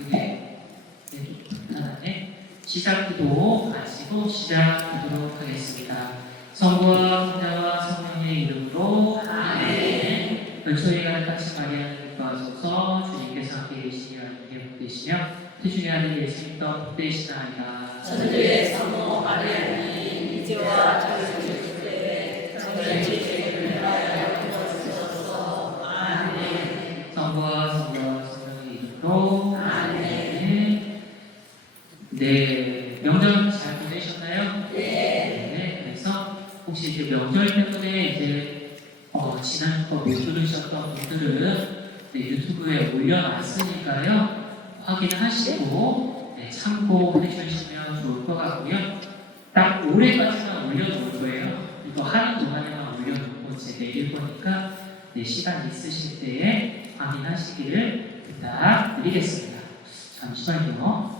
이게 간단하게 시작기도 마치고 시작하도록 하겠습니다. 성부와 성자와 성령의 이름으로 아멘. 별초에 가득하신 마리아를 기뻐하소서. 주님께서 함께 계시니 여러분께 복되시며 태중의 아들 예수님도 복되시나이다. 천주의 성모 마리아님 이제와 저희 죽을 때에 저희 죄를 위하여 주옵소서. 아멘. 성부와 성자와 성령의 이름으로 아멘. 네, 명절 잘 보내셨나요? 네. 그래서 혹시 이제 명절 때문에 이제 지난 거 못 들으셨던 분들은 유튜브에 올려놨으니까요. 확인하시고 참고해 주시면 좋을 것 같고요. 딱 올해까지만 올려놓을 거예요. 이거 하는 동안에만 올려놓고 이제 내릴 거니까 시간 있으실 때에 확인하시기를 부탁드리겠습니다. 잠시만요.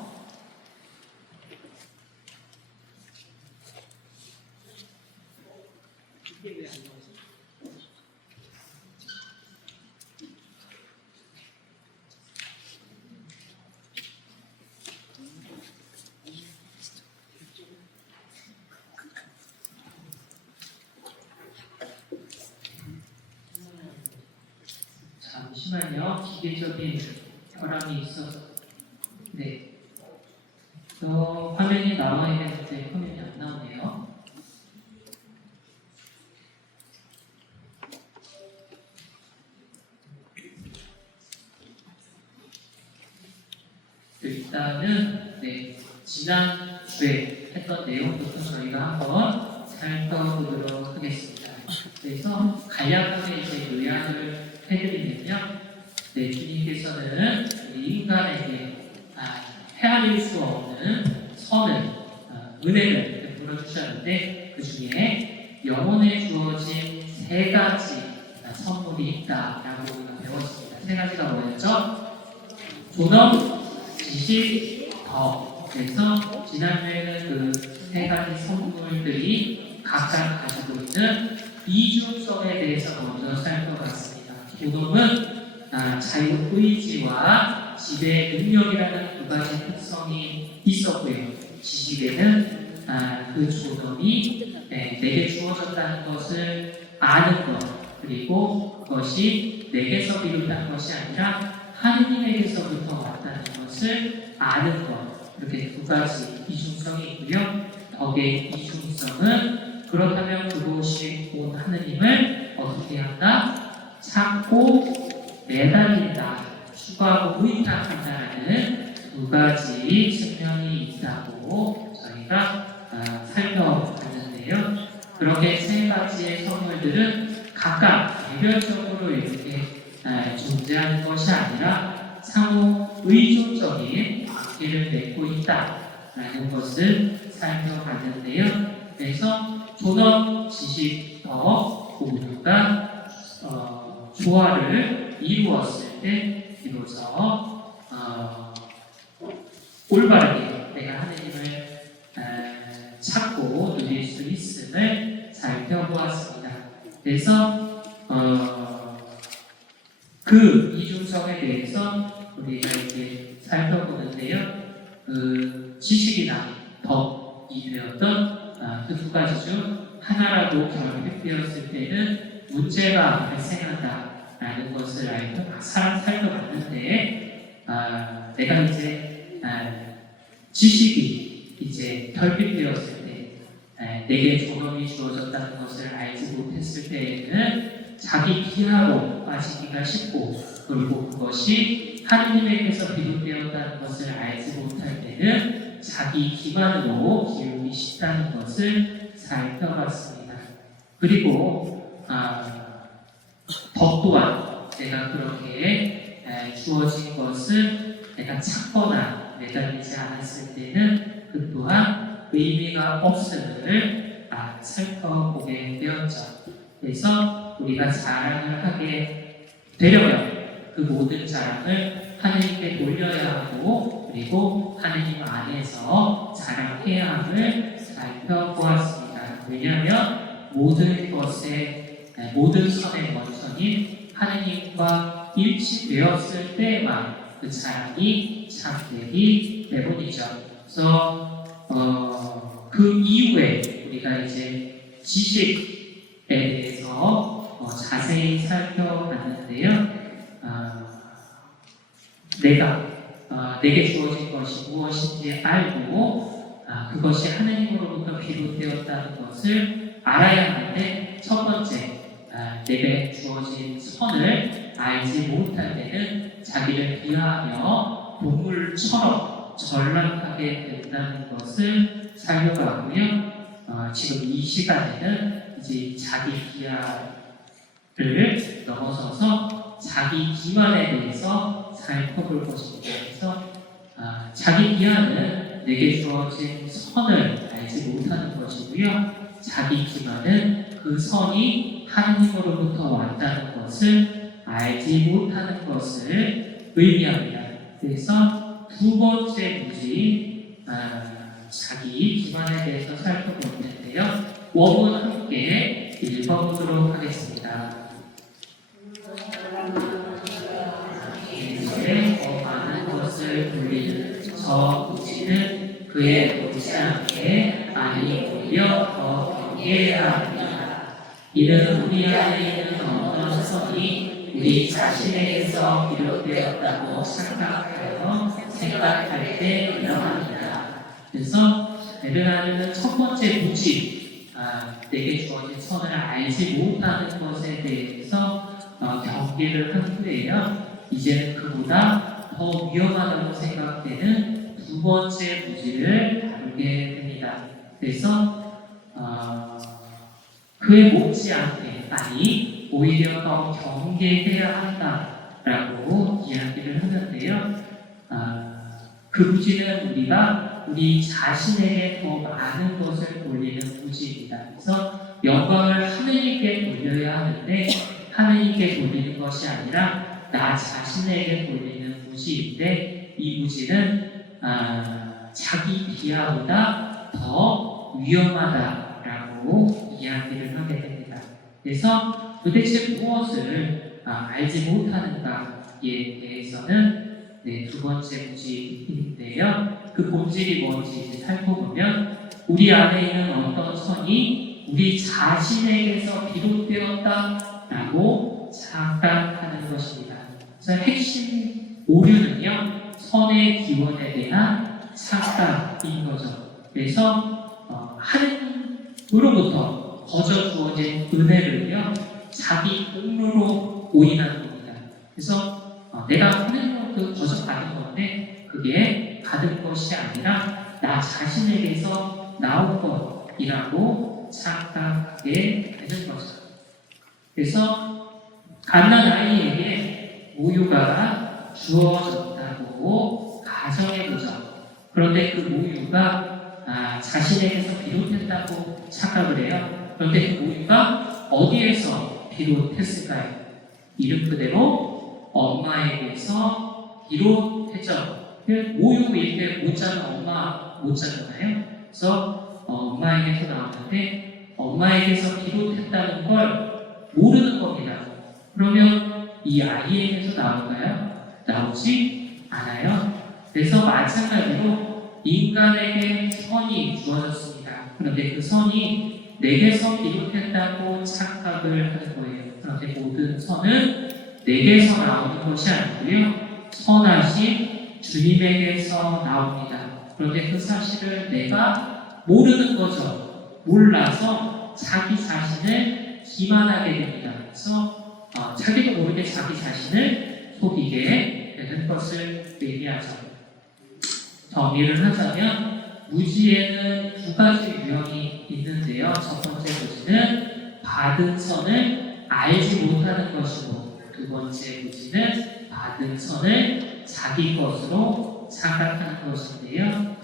잠시만요. 기계적인 혈압이 있어서 화면이 나와야 되는데 화면이 안 나오네요. 일단은 지난주에 했던 내용부터 저희가 한번 살펴보도록 하겠습니다. 그래서 간략하게 이제 요약을 해드리면요. 주님께서는 인간에게 헤아릴 수 없는 선을, 은혜를 베풀어 주셨는데 그 중에 영혼에 주어진 세 가지 선물이 있다라고 우리가 배웠습니다. 세 가지가 뭐였죠? 존엄, 지식, 덕. 그래서 지난주에는 그 세 가지 선물들이 각각 가지고 있는 이중성에 대해서 먼저 살펴봤습니다. 존엄은 자유의지와 지배 능력이라는 두 가지 특성이 있었고요. 지식에는 그 존엄이 내게 주어졌다는 것을 아는 것, 그리고 그것이 내게서 비롯한 것이 아니라 하느님에게서부터 왔다는 것을 아는 것, 이렇게 두 가지 이중성이 있고요. 덕의 이중성은 그렇다면 그곳이 온 하느님을 어떻게 한다? 찾고 매달린다, 추구하고 의탁한다라는 두 가지 측면이 있다고 저희가 살펴봤는데요. 그렇게 세 가지의 선물들은 각각 개별적으로 이렇게 존재하는 것이 아니라 상호 의존적인 관계를 맺고 있다라는 것을 살펴봤는데요. 그래서 존엄, 지식, 덕 모두가 조화를 이루었을 때 비로소 올바르게 내가 하느님을 찾고 누릴 수 있음을 살펴보았습니다. 그래서 그 이중성에 대해서 우리가 이제 살펴보는데요. 그 지식이나 덕이 되었던 그 두 가지 중 하나라도 결핍되었을 때는 문제가 발생한다라는 것을 알고 살펴봤는데 내가 이제 지식이 이제 결핍되었을 때 내게 존엄이 주어졌다는 것을 알지 못했을 때에는 자기 기하로 빠지기가 쉽고 그리고 그것이 하느님에게서 비롯되었다는 것을 알지 못할 때는 자기 기만으로 기울기 쉽다는 것을 살펴봤습니다. 그리고 덕 또한 내가 그렇게 주어진 것을 내가 찾거나 매달리지 않았을 때는 그 또한 의미가 없음을 살펴보게 되었죠. 그래서 우리가 자랑을 하게 되려면 그 모든 자랑을 하느님께 돌려야 하고 그리고 하느님 안에서 자랑해야 함을 살펴보았습니다. 왜냐하면 모든 선의 원천인 하느님과 일치되었을 때만 그 사람이 참되기 때문이죠. 그래서 그 이후에 우리가 이제 지식에 대해서 자세히 살펴봤는데요. 내게 주어진 것이 무엇인지 알고 그것이 하느님으로부터 비롯되었다는 것을 알아야 하는데, 첫 번째, 내게 주어진 선을 알지 못할 때는 자기를 비하하며 동물처럼 전락하게 된다는 것을 살펴봤고요. 지금 이 시간에는 이제 자기 비하를 넘어서서 자기 기만에 대해서 살펴볼 것입니다. 그래서 자기 기만은 내게 주어진 선을 알지 못하는 것이고요. 자기 기만은 그 선이 하나님으로부터 왔다는 것을 알지 못하는 것을 의미합니다. 그래서 두 번째 무지, 자기 기만에 대해서 살펴볼 텐데요. 원문 함께 읽어보도록 하겠습니다. 더 많은 것을 돌리는 저 무지는 그의 못지않게 많이 오히려 더 경계해야 합니다. 이는 우리 안에 있는 어떤 선이 우리 자신에게서 비롯되었다고 생각할 때 일어납니다. 그래서 베드로는 첫 번째 무지, 내게 주어진 선을 알지 못하는 것에 대해서 경계를 한 후에요. 이제는 그보다 더 위험하다고 생각되는 두 번째 무지를 다루게 됩니다. 그래서 그에 못지않게 아니 오히려 더 경계해야 한다라고 이야기를 하는데요. 그 무지는 우리가 우리 자신에게 더 많은 것을 돌리는 무지입니다. 그래서 영광을 하느님께 돌려야 하는데 하느님께 돌리는 것이 아니라 나 자신에게 돌리는 무지인데, 이 무지는 자기 비하보다 더 위험하다라고 이야기를 하게 됩니다. 그래서 도대체 무엇을 알지 못하는가에 대해서는 두 번째 무지인데요. 그 본질이 뭔지 살펴보면 우리 안에 있는 어떤 선이 우리 자신에게서 비롯되었다라고 착각하는 것입니다. 그래서 핵심 오류는요, 선의 기원에 대한 착각인 거죠. 그래서 하느님으로부터 거저 주어진 은혜를요, 자기 공로로 오인하는 겁니다. 그래서 내가 하느님으로부터 거저 받은 건데 그게 받은 것이 아니라 나 자신에게서 나온 것이라고 착각하게 되는 거죠. 그래서 갓난 아이에게 모유가 주어졌다고 가정해보죠. 그런데 그 모유가 자신에게서 비롯했다고 착각을 해요. 그런데 그 모유가 어디에서 비롯했을까요? 이름 그대로 엄마에게서 비롯했죠. 모유일 때 모자는 엄마 모자잖아요. 그래서 엄마에게서 나왔는데 엄마에게서 비롯했다는 걸 모르는 겁니다. 그러면 이 아이에게서 나올까요? 나오지 않아요. 그래서 마찬가지로 인간에게 선이 주어졌습니다. 그런데 그 선이 내게서 비롯했다고 착각을 하는 거예요. 그런데 모든 선은 내게서 나오는 것이 아니고요, 선하신 주님에게서 나옵니다. 그런데 그 사실을 내가 모르는 거죠. 몰라서 자기 자신을 기만하게 됩니다. 그래서 자기도 모르게 자기 자신을 속이게 되는 것을 의미하죠. 정리를 하자면 무지에는 두 가지 유형이 있는데요. 첫 번째 무지는 받은 선을 알지 못하는 것이고, 두 번째 무지는 받은 선을 자기 것으로 생각하는 것인데요.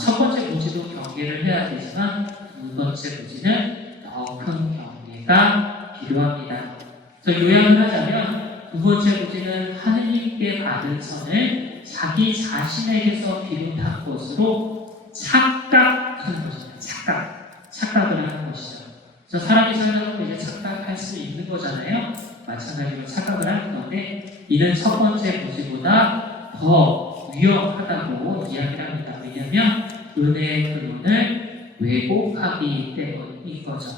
첫 번째 무지도 경계를 해야 되지만 두 번째 무지는 더 큰 경계가 필요합니다. 그래서 요약을 하자면 두 번째 무지는 하느님께 받은 선을 자기 자신에게서 비롯한 것으로 착각하는 것입니다. 착각을 하는 것이죠. 그래서 사람이 살면서 이제 착각할 수 있는 거잖아요. 마찬가지로 착각을 하는 건데, 이는 첫 번째 무지보다 더 위험하다고 이야기를 합니다. 왜냐하면 은혜의 근원을 왜곡하기 때문인 거죠.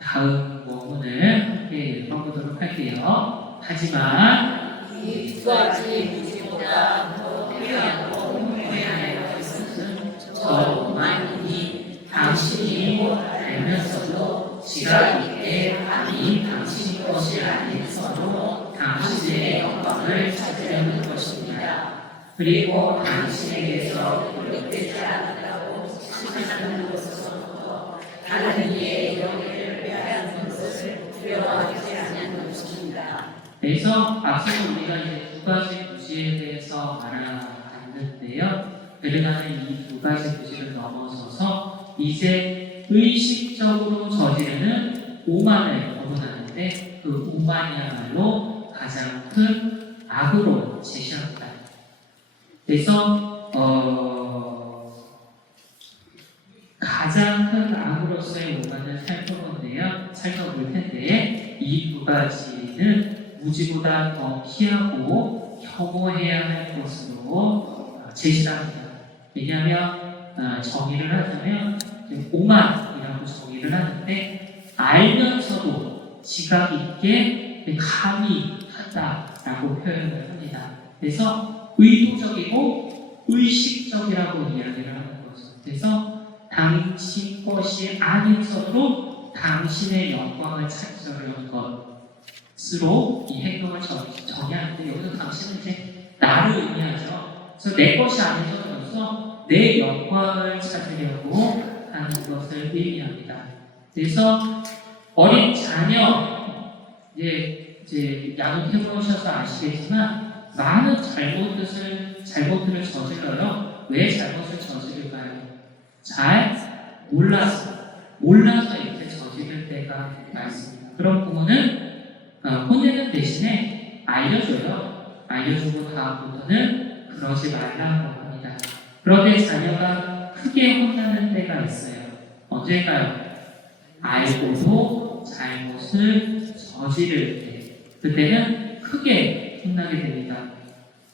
다음 원문을 함께 읽어보도록 할게요. 하지만 이 두 가지 무지보다 더 귀하고 무해할 것은 저 오만이니 당신이 알면서도 지각 있게 아니 당신 것이 아니서도 당신의 영광을 찾으려는 것입니다. 그리고 당신에게서 거룩되지 않았다고 생각하는 것으로부터 다른 이의 영예를 빼앗는 것을 두려워하지 않는 것입니다. 그래서 앞서서 우리가 이제 두 가지 부지에 대해서 알아봤는데요. 베르나는 이 두 가지 부지를 넘어서서 이제 의식적으로 저지르는 오만을 거론하는데 그 오만이야말로 가장 큰 악으로 제시합니다. 그래서 가장 큰 악으로서의 오만을 살펴볼 텐데 이 두 가지는 무지보다 더 피하고 혐오해야 할 것으로 제시합니다. 왜냐하면 정의를 하자면 오만이라고 정의를 하는데 알면서도 지각 있게 감히 한다라고 표현을 합니다. 그래서 의도적이고 의식적이라고 이야기를 하는 거죠. 그래서 당신 것이 아니어도 당신의 영광을 찾으려는 것으로 이 행동을 정의하는데 여기서 당신은 이제 나를 의미하죠. 그래서 내 것이 아니어서 내 영광을 찾으려고 하는 것을 의미합니다. 그래서 어린 자녀 이제 양육해보셔서 아시겠지만 많은 잘못들을 저질러요. 왜 잘못을 저지를까요? 잘 몰라서 이렇게 저지를 때가 많습니다. 그런 부모는 혼내는 대신에 알려주고 다음부터는 그러지 말라고 합니다. 그런데 자녀가 크게 혼나는 때가 있어요. 언제일까요? 알고도 잘못을 저지를 때, 그때는 크게 혼나게 됩니다.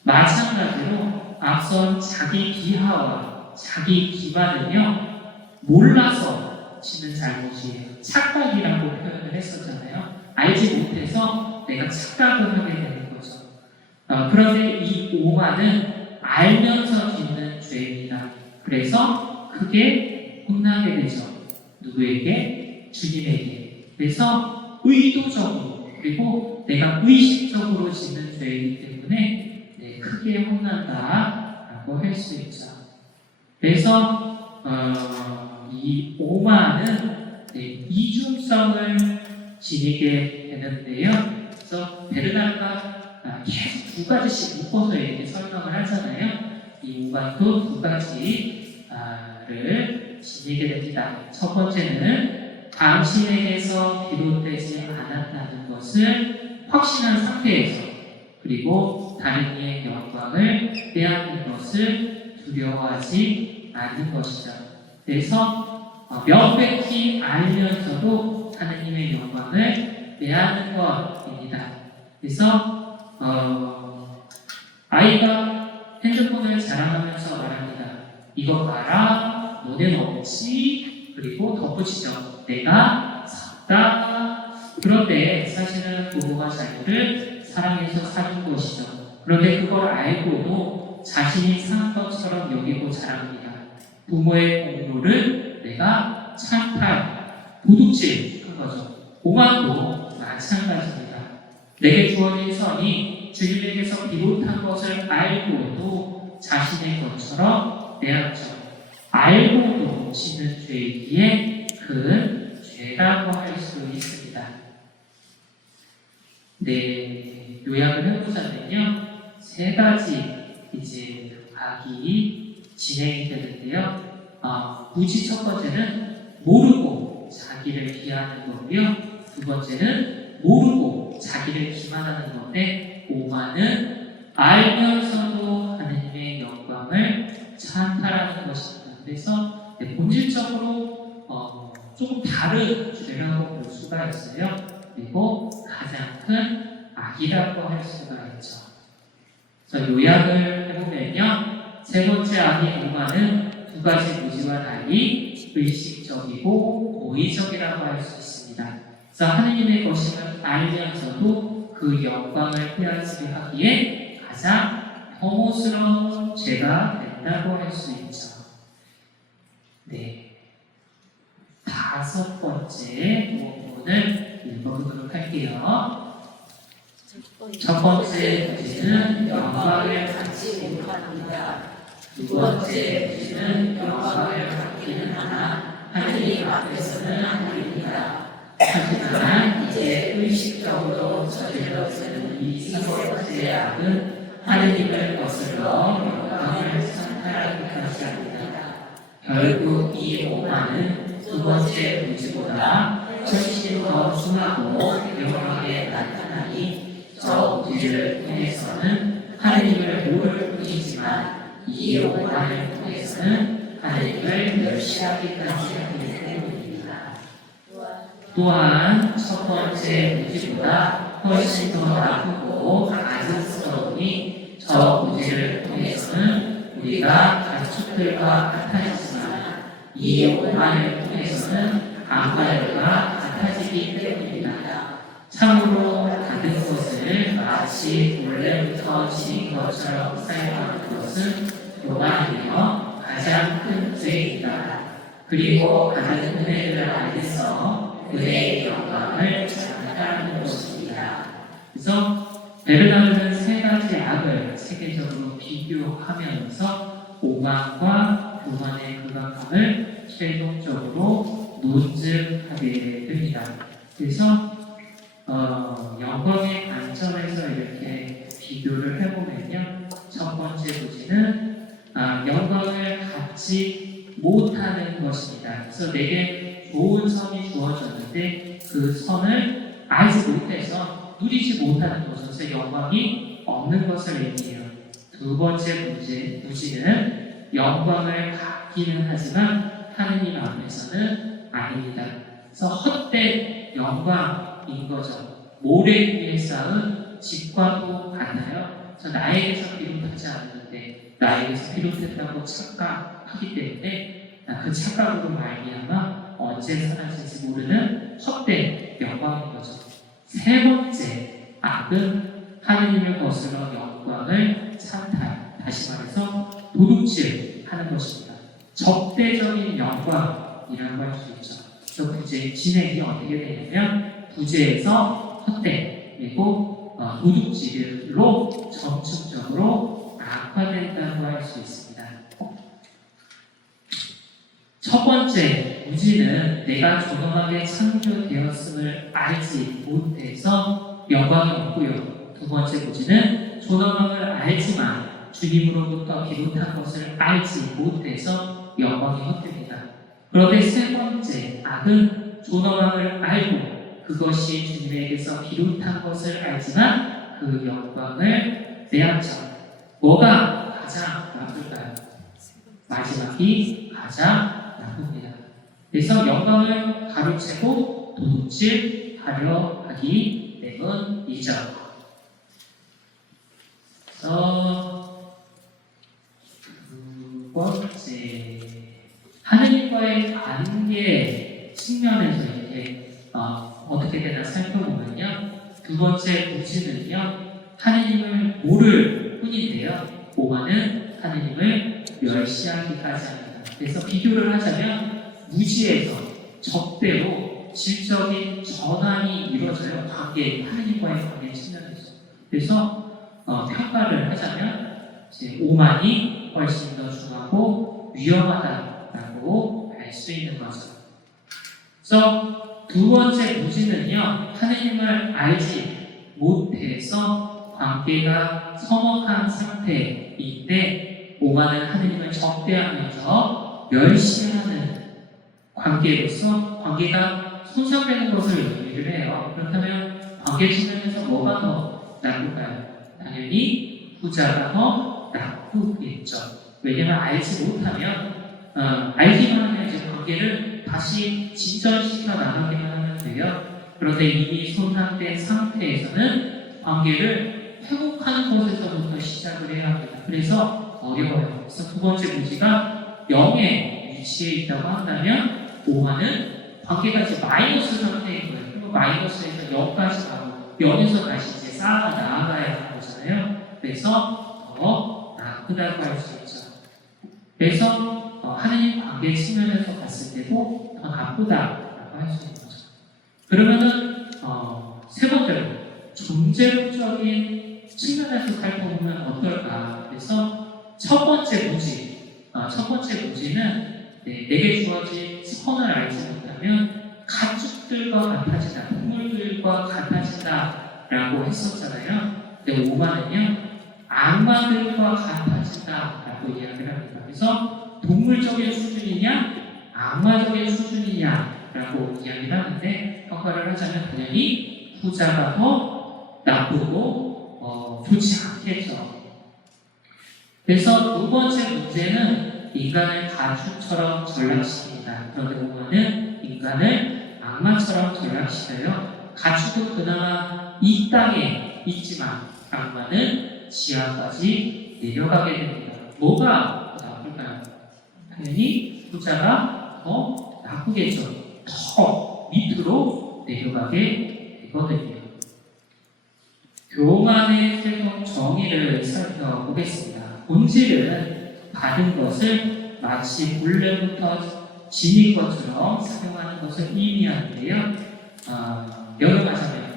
마찬가지로 앞선 자기 비하와 자기 기만은요, 몰라서 짓는 잘못이에요. 착각이라고 표현을 했었잖아요. 알지 못해서 내가 착각을 하게 되는 거죠. 그런데 이 오만은 알면서 짓는 죄입니다. 그래서 크게 혼나게 되죠. 누구에게? 주님에게. 그래서 의도적으로 그리고 내가 의식적으로 짓는 죄이기 때문에 크게 혼난다라고 할 수 있죠. 그래서 이 오만은 이중성을 지니게 되는데요. 그래서 베르나르가 계속 두 가지씩 묶어서 이렇게 설명을 하잖아요. 이 오만도 두 가지를 지니게 됩니다. 첫 번째는 당신에게서 비롯되지 않았다는 것을 확신한 상태에서, 그리고 다른 이의 영광을 빼앗는 것을 두려워하지 않는 것이죠. 그래서 명백히 알면서도 하느님의 영광을 빼앗는 것입니다. 그래서 아이가 핸드폰을 자랑하면서 말합니다. 이거 봐라, 너네 없지? 그리고 덧붙이죠. 내가 샀다. 그런데 사실은 부모가 자기를 사랑해서 사준 것이죠. 그런데 그걸 알고도 자신이 산 것처럼 여기고 자랑합니다. 부모의 공로를 내가 도둑질한 거죠. 오만도 마찬가지입니다. 내게 주어진 선이 주님에게서 비롯한 것을 알고도 자신의 것처럼 내었죠. 알고도 짓는 죄이기에 큰 죄라고 할 수 있습니다. 요약을 해보자면요. 세 가지 이제 악이 진행이 되는데요. 무지 첫 번째는 모르고 자기를 비하하는 거고요. 두 번째는 모르고 자기를 기만하는 건데, 오만은 알면서도 하느님의 영광을 찬탈하는 것입니다. 그래서 본질적으로 조금 다른 죄라고 볼 수가 있어요. 그리고 가장 큰 악이라고 할 수가 있죠. 그래서 요약을 해보면요. 세 번째 악인 오만은 두 가지 무지와 달리 의식적이고 고의적이라고 할 수 있습니다. 그래서 하느님의 것임을 알면서도 그 영광을 빼앗으려 하기에 가장 혐오스러운 죄가 된다고 할 수 있죠. 네, 다섯 번째 부분을 읽어보도록 할게요. 첫 번째 무지는 영광을 갖지 못합니다. 두 번째 무지는 영광을 갖기는 하나 하느님 앞에서는 아닙니다. 하지만 이제 의식적으로 저질러지는 이 세 번째 악은 하느님을 거슬러 영광을 찬탈하기까지 합니다. 결국 이 오만은 두 번째 무지보다 훨씬 더 중하고 명확하게 나타나니 저 무지를 통해서는 하느님을 모를 뿐이지만 이 오만을 통해서는 하느님을 멸시하기까지 하기 때문입니다. 또한 첫 번째 무지보다 훨씬 더 나쁘고 가증스러우니 저 무지를 통해서는 우리가 가축들과 같아지지만 이 오만을 통해서는 암과들과 같아지기 때문입니다. 참으로 받은 것을 마치 원래부터 지닌 것처럼 사용하는 것은 교만이며 가장 큰 죄입니다. 그리고 받은 은혜를 안에서 은혜의 영광을 찬양하는 것입니다. 그래서 베르나르는 세 가지 악을 세계적으로 비교하면서 오만과 교만의 극악함을 최종적으로 논증하게 됩니다. 그래서 영광의 관점에서 이렇게 비교를 해보면요. 첫 번째 무지는 영광을 갖지 못하는 것입니다. 그래서 내게 좋은 선이 주어졌는데 그 선을 알지 못해서 누리지 못하는 것으로서 영광이 없는 것을 의미해요. 두 번째 무지는 영광을 갖기는 하지만 하느님 앞에서는 아닙니다. 그래서 헛된 영광인 거죠. 모래 위에 쌓은 집과도 같아요. 그래서 나에게서 비롯하지 않는데 나에게서 비롯했다고 착각하기 때문에 그 착각으로 말미암아 언제 사라질지 모르는 헛된 영광인 거죠. 세 번째 악은 하느님을 거슬러 영광을 찬탈, 다시 말해서 도둑질하는 것입니다. 적대적인 영광이라고 할 수 있죠. 그래서 부제의 진행이 어떻게 되냐면 부제에서 헛된 그리고 도둑질로 점층적으로 악화된다고 할 수 있습니다. 첫 번째 무지는 내가 존엄하게 창조되었음을 알지 못해서 영광이 없고요. 두 번째 무지는 존엄함을 알지만 주님으로부터 비롯한 것을 알지 못해서 영광이 헛됩니다. 그런데 세 번째 악은 존엄함을 알고 그것이 주님에게서 비롯한 것을 알지만 그 영광을 빼앗죠. 뭐가 가장 나쁠까요? 마지막이 가장 나쁩니다. 그래서 영광을 가로채고 도둑질하려 하기 때문이죠. 그래서 두 번째 하느님과의 관계 측면에서 이렇게 어떻게 되나 살펴보면요. 두 번째 무지는요. 하느님을 모를 뿐인데요. 오만은 하느님을 멸시하기까지 합니다. 그래서 비교를 하자면 무지에서 적대로 질적인 전환이 이루어져요. 하느님과의 관계 측면에서. 그래서 평가를 하자면 이제 오만이 훨씬 더 중하고 위험하다라고 알 수 있는 거죠. 그래서 두 번째 무지는요. 하느님을 알지 못해서 관계가 서먹한 상태인데 오만은 하느님을 적대하면서 멸시하는 관계로서 관계가 손상되는 것을 의미를 해요. 그렇다면 관계 측면에서 뭐가 더 나쁠까요? 당연히 후자가 더 나쁘겠죠. 왜냐하면 알지 못하면 알기만 하면 이제 관계를 다시 진전시켜 나가기만 하면 돼요. 그런데 이미 손상된 상태에서는 관계를 회복하는 것에서부터 시작을 해야 합니다. 그래서 어려워요. 그래서 두 번째 문제가 0의 위치에 있다고 한다면 오만은 관계가 이제 마이너스 상태인 거예요. 그리고 마이너스에서 0까지 가고 0에서 다시 이제 쌓아 나아가야 하는 거잖아요. 그래서 더 나쁘다고 할 수 있죠. 그래서 하느님 관계 측면에서 봤을 때도 더 나쁘다라고 할 수 있는 거죠. 그러면은 세 번째로 존재론적인 측면에서 살펴보면 어떨까? 그래서 첫 번째 문제는 내게 주어진 선을 알지 못하면 가축들과 같아진다, 동물들과 같아진다라고 했었잖아요. 근데 오만은요, 악마들과 같아진다라고 이야기를 합니다. 그래서 동물적인 수준이냐, 악마적인 수준이냐라고 이야기를 하는데 평가를 하자면 당연히 후자가 더 나쁘고 좋지 않겠죠. 그래서 두 번째 문제는 인간을 가축처럼 전락시킵니다. 그런데 오만은 인간을 악마처럼 전락시켜요. 가축은 그나마 이 땅에 있지만 악마는 지하까지 내려가게 됩니다. 뭐가 더 나쁠까요? 당연히 후자가 더 나쁘겠죠. 더 밑으로 내려가게 되거든요. 교만의 최종 정의를 살펴보겠습니다. 본질은 받은 것을 마치 본래부터 지닌 것처럼 사용하는 것을 의미하는데요. 명령하자면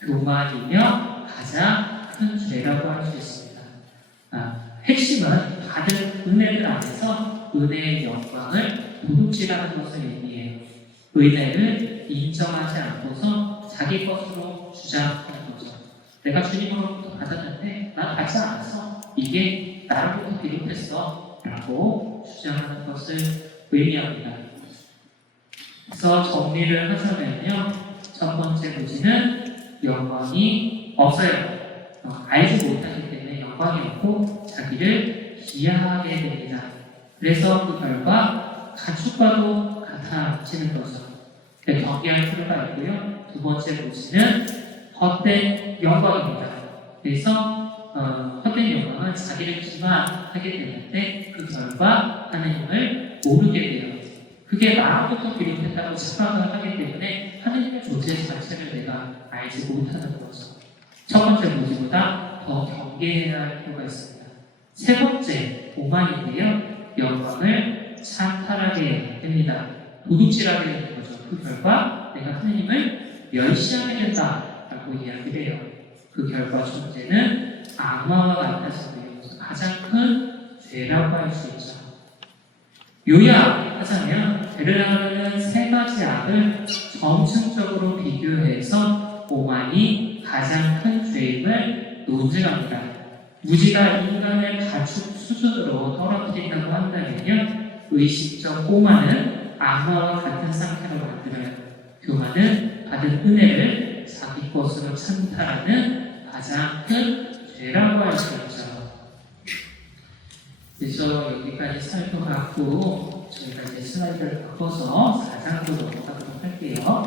교만이며 가장 큰 죄라고 할 수 있습니다. 핵심은 받은 은혜들 안에서 은혜의 영광을 도둑질하는 것을 의미해요. 은혜를 인정하지 않고서 자기 것으로 주장하는 거죠. 내가 주님으로부터 받았는데 난 받지 않았어. 이게 나로부터 비롯했어 라고 주장하는 것을 의미합니다. 그래서 정리를 하자면요, 첫 번째 문제는 영광이 없어요. 알지 못하기 때문에 영광이 없고 자기를 비하하게 됩니다. 그래서 그 결과 가축과도 같아지는 거죠. 경계할 필요가 있고요. 두 번째 문제는 헛된 영광입니다. 그래서 헛된 영광은 자기를 기만하게 되는데 그 결과 하느님을 모르게 돼요. 그게 나로부터 비롯했다고 생각을 하기 때문에 하느님의 존재 자체를 내가 알지 못하는 거죠. 첫 번째 문제보다 더 경계해야 할 필요가 있습니다. 세 번째, 오만인데요. 영광을 찬탈하게 됩니다. 도둑질하게 되는 거죠. 그 결과 내가 하느님을 멸시하게 된다라고 이야기를 해요. 그 결과 존재는 악마와 같아지고요. 가장 큰 죄라고 할 수 있죠. 요약하자면 죄를 하려는 세 가지 악을 점층적으로 비교해서 오만이 가장 큰 죄임을 논증합니다. 무지가 인간을 가축 수준으로 떨어뜨린다고 한다면요, 의식적 오만은 악마와 같은 상태로 만들어요. 교만은 받은 은혜를 자기 것으로 찬탈하는 가장 큰 죄라고 할 수 있죠. 그래서 여기까지 살펴봤고 저희가 이제 슬라이드를 바꿔서 4장으로 넘어가도록 할게요.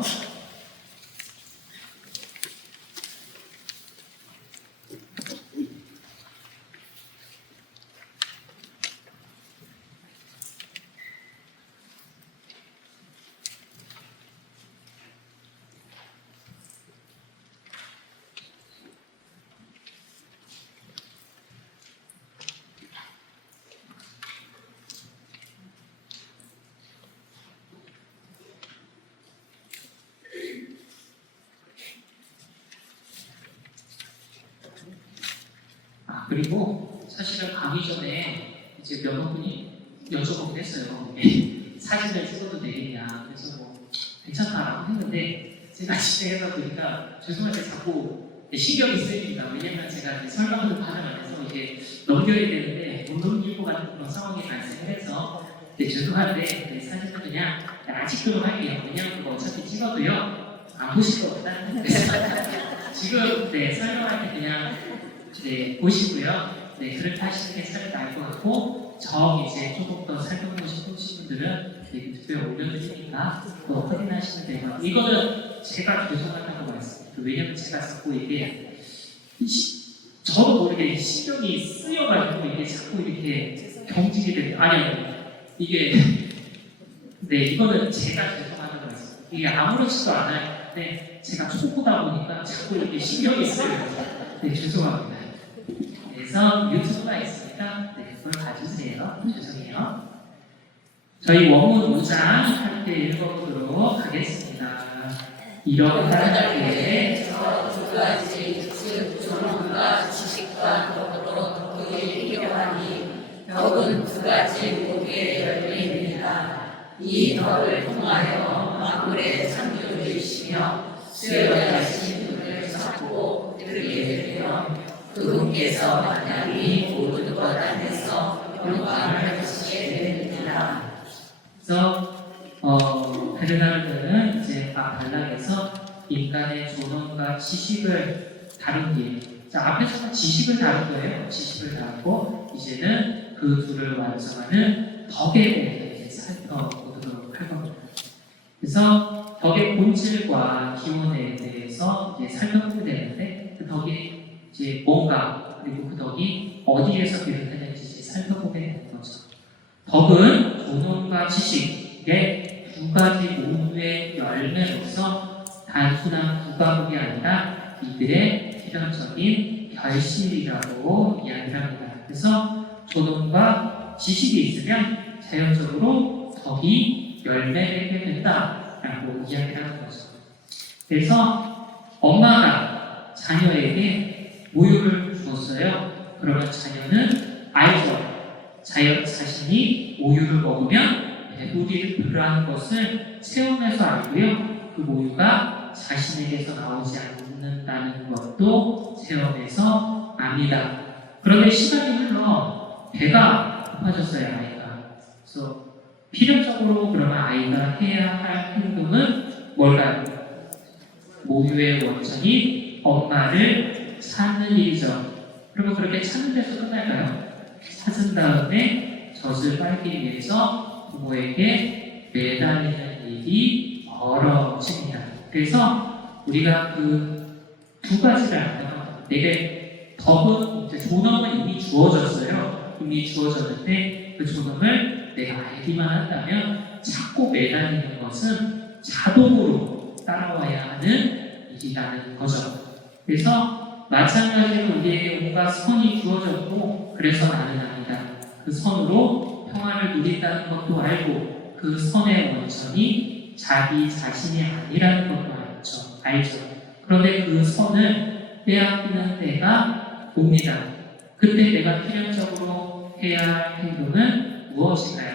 그리고 사실은 가기 전에 이제 몇 분이 여쭤보긴 했어요. 사진을 찍어도 되겠냐. 그래서 뭐 괜찮다라고 했는데 제가 진행해서 보니까 죄송한데 자꾸 신경이 쓰입니다. 왜냐면 제가 설명을 과정 안에서 이게 넘겨야 되는데 못 넘길 것 같은 그런 상황이 발생해서 죄송한데 사진은 그냥 아직도 할게요. 왜냐면 그거 어차피 찍어도요 안 보실 것 같다. 지금 설명할 때 그냥 보시고요. 그렇게 하시는 게 잘 나을 것 같고, 이제 조금 더 살펴보고 싶으신 분들은 유튜브에 올려드리니까 또 확인하시면 되고요. 이거는 제가 죄송하다고 말씀드려요. 왜냐면 제가 자꾸 이게 저도 모르게 신경이 쓰여가지고 이게 자꾸 이렇게 경직이 되는 아니요 이게 네 이거는 제가 죄송하는 거예요. 이게 아무렇지도 않아요. 근데 제가 초보다 보니까 자꾸 이렇게 신경이 쓰여요. 네 죄송합니다. 그래서 유튜브가 있으니까 네 그걸 봐주세요. 죄송해요. 저희 원문 5장 함께 읽어보도록 하겠습니다. 이렇게 두 가지 즉 조론과 지식과 덕으로 그에 필요하니 덕은 두 가지 목의 열매입니다. 이 덕을 통하여 만물의 창조주이시며 수요자이신 분을 찾고 들게 되며 그분께서 만약에 모든 것 안에서 영광을 하시게 됩니다. 그래서 베르나르드는 이제 발락에서 인간의 존엄과 지식을 다룬 뒤에 자 앞에서는 지식을 다룬 거예요. 지식을 다루고 이제는 그 둘을 완성하는 덕에 대해서 이제 살펴보도록 할 겁니다. 그래서 덕의 본질과 기원에 대해서 이제 살펴보게 되는데 그 덕이 이제 뭔가 그리고 그 덕이 어디에서 비롯되는지 이제 살펴보게 되는 거죠. 덕은 존엄과 지식의 두 가지 모두의 열매로서 단순한 부가목이 아니라 이들의 필연적인 결실이라고 이야기를 합니다. 그래서 존엄과 지식이 있으면 자연적으로 덕이 열매되게 된다라고 이야기를 하는 거죠. 그래서 엄마가 자녀에게 모유를 주었어요. 그러면 자녀는 알죠. 자신이 모유를 먹으면 배부리라는 것을 체험해서 알고요. 그 모유가 자신에게서 나오지 않는다는 것도 체험해서 압니다. 그런데 시간이 흘러 배가 고파졌어요, 아이가. 그래서 필연적으로 그러면 아이가 해야 할 행동은 뭘까요? 모유의 원천이 엄마를 찾는 일이죠. 그러면 그렇게 찾는 데서 끝날까요? 찾은 다음에 젖을 빨기 위해서 부모에게 매달리는 일이 벌어집니다. 그래서 우리가 그 두 가지를 알면 내게 덕은 이제 존엄은 이미 주어졌어요. 이미 주어졌는데 그 존엄을 내가 알기만 한다면 자꾸 매달리는 것은 자동으로 따라와야 하는 일이라는 거죠. 그래서 마찬가지로 우리에게 온갖 선이 주어졌고 그래서 나는 압니다. 그 선으로 평화를 누린다는 것도 알고 그 선의 원천이 자기 자신이 아니라는 것도 알죠. 그런데 그 선을 빼앗기는 때가 옵니다. 그때 내가 필연적으로 해야 할 행동은 무엇일까요?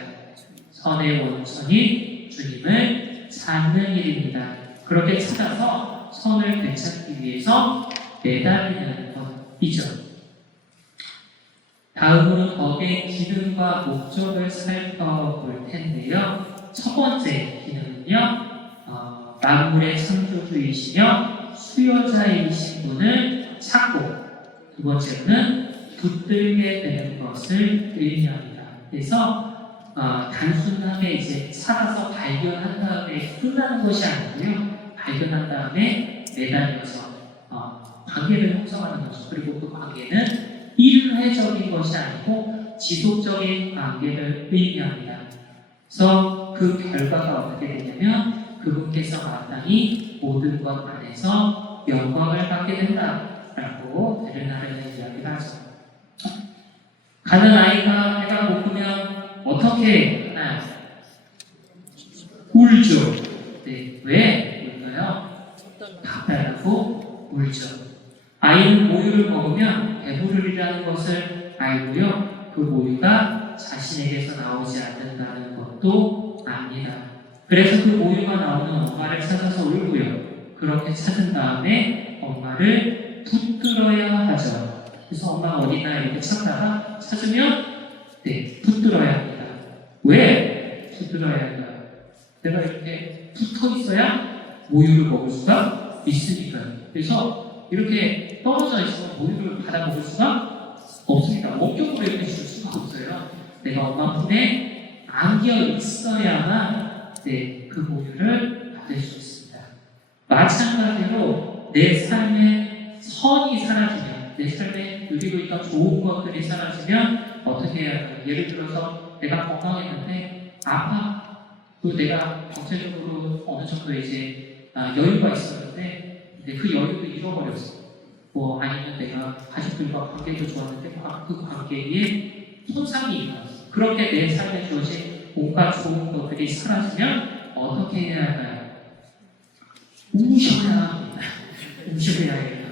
선의 원천인 주님을 찾는 일입니다. 그렇게 찾아서 선을 되찾기 위해서 매달리는 것이죠. 다음으로 덕의 기능과 목적을 살펴볼 텐데요. 첫 번째 기능은요, 만물의 창조주이시며 수요자이신 분을 찾고, 두 번째는 붙들게 되는 것을 의미합니다. 그래서 단순하게 이제 찾아서 발견한 다음에 끝나는 것이 아니고요, 발견한 다음에 매달려서 관계를 형성하는 거죠. 그리고 그 관계는 일회적인 것이 아니고 지속적인 관계를 의미합니다. 그래서 그 결과가 어떻게 되냐면 그분께서 마땅히 모든 것 안에서 영광을 받게 된다라고 베르나르는 이야기를 하죠. 가는 아이가 배가 고프면 어떻게 하나요? 울죠. 네, 왜 울까요? 밥 달라고 울죠. 아이는 모유를 먹으면 배부르리라는 것을 알고요. 그 모유가 자신에게서 나오지 않는다는 것도 압니다. 그래서 그 모유가 나오는 엄마를 찾아서 울고요. 그렇게 찾은 다음에 엄마를 붙들어야 하죠. 그래서 엄마가 어디나 이렇게 찾다가 찾으면 붙들어야 합니다. 왜 붙들어야 할까요? 내가 이렇게 붙어 있어야 모유를 먹을 수가 있으니까요. 그래서 이렇게 떨어져 있으면 모유를 받아 먹을 수가 없습니다. 원격으로 이렇게 줄 수가 없어요. 내가 엄마 품에 안겨 있어야만 그 모유를 받을 수 있습니다. 마찬가지로 내 삶의 선이 사라지면 내 삶에 누리고 있던 좋은 것들이 사라지면 어떻게 해야 할까요? 예를 들어서 내가 건강했는데 아파. 그리고 내가 경제적으로 어느 정도 이제 여유가 있었는데 근데 그 여유도 잃어버렸어. 뭐 아니면 내가 가족들과 관계도 좋았는데 그 관계에 손상이 일어났어. 그렇게 내 삶에 주어진 뭔가 좋은 것들이 사라지면 어떻게 해야 할까요? 우셔야 합니다. 우셔야 해요.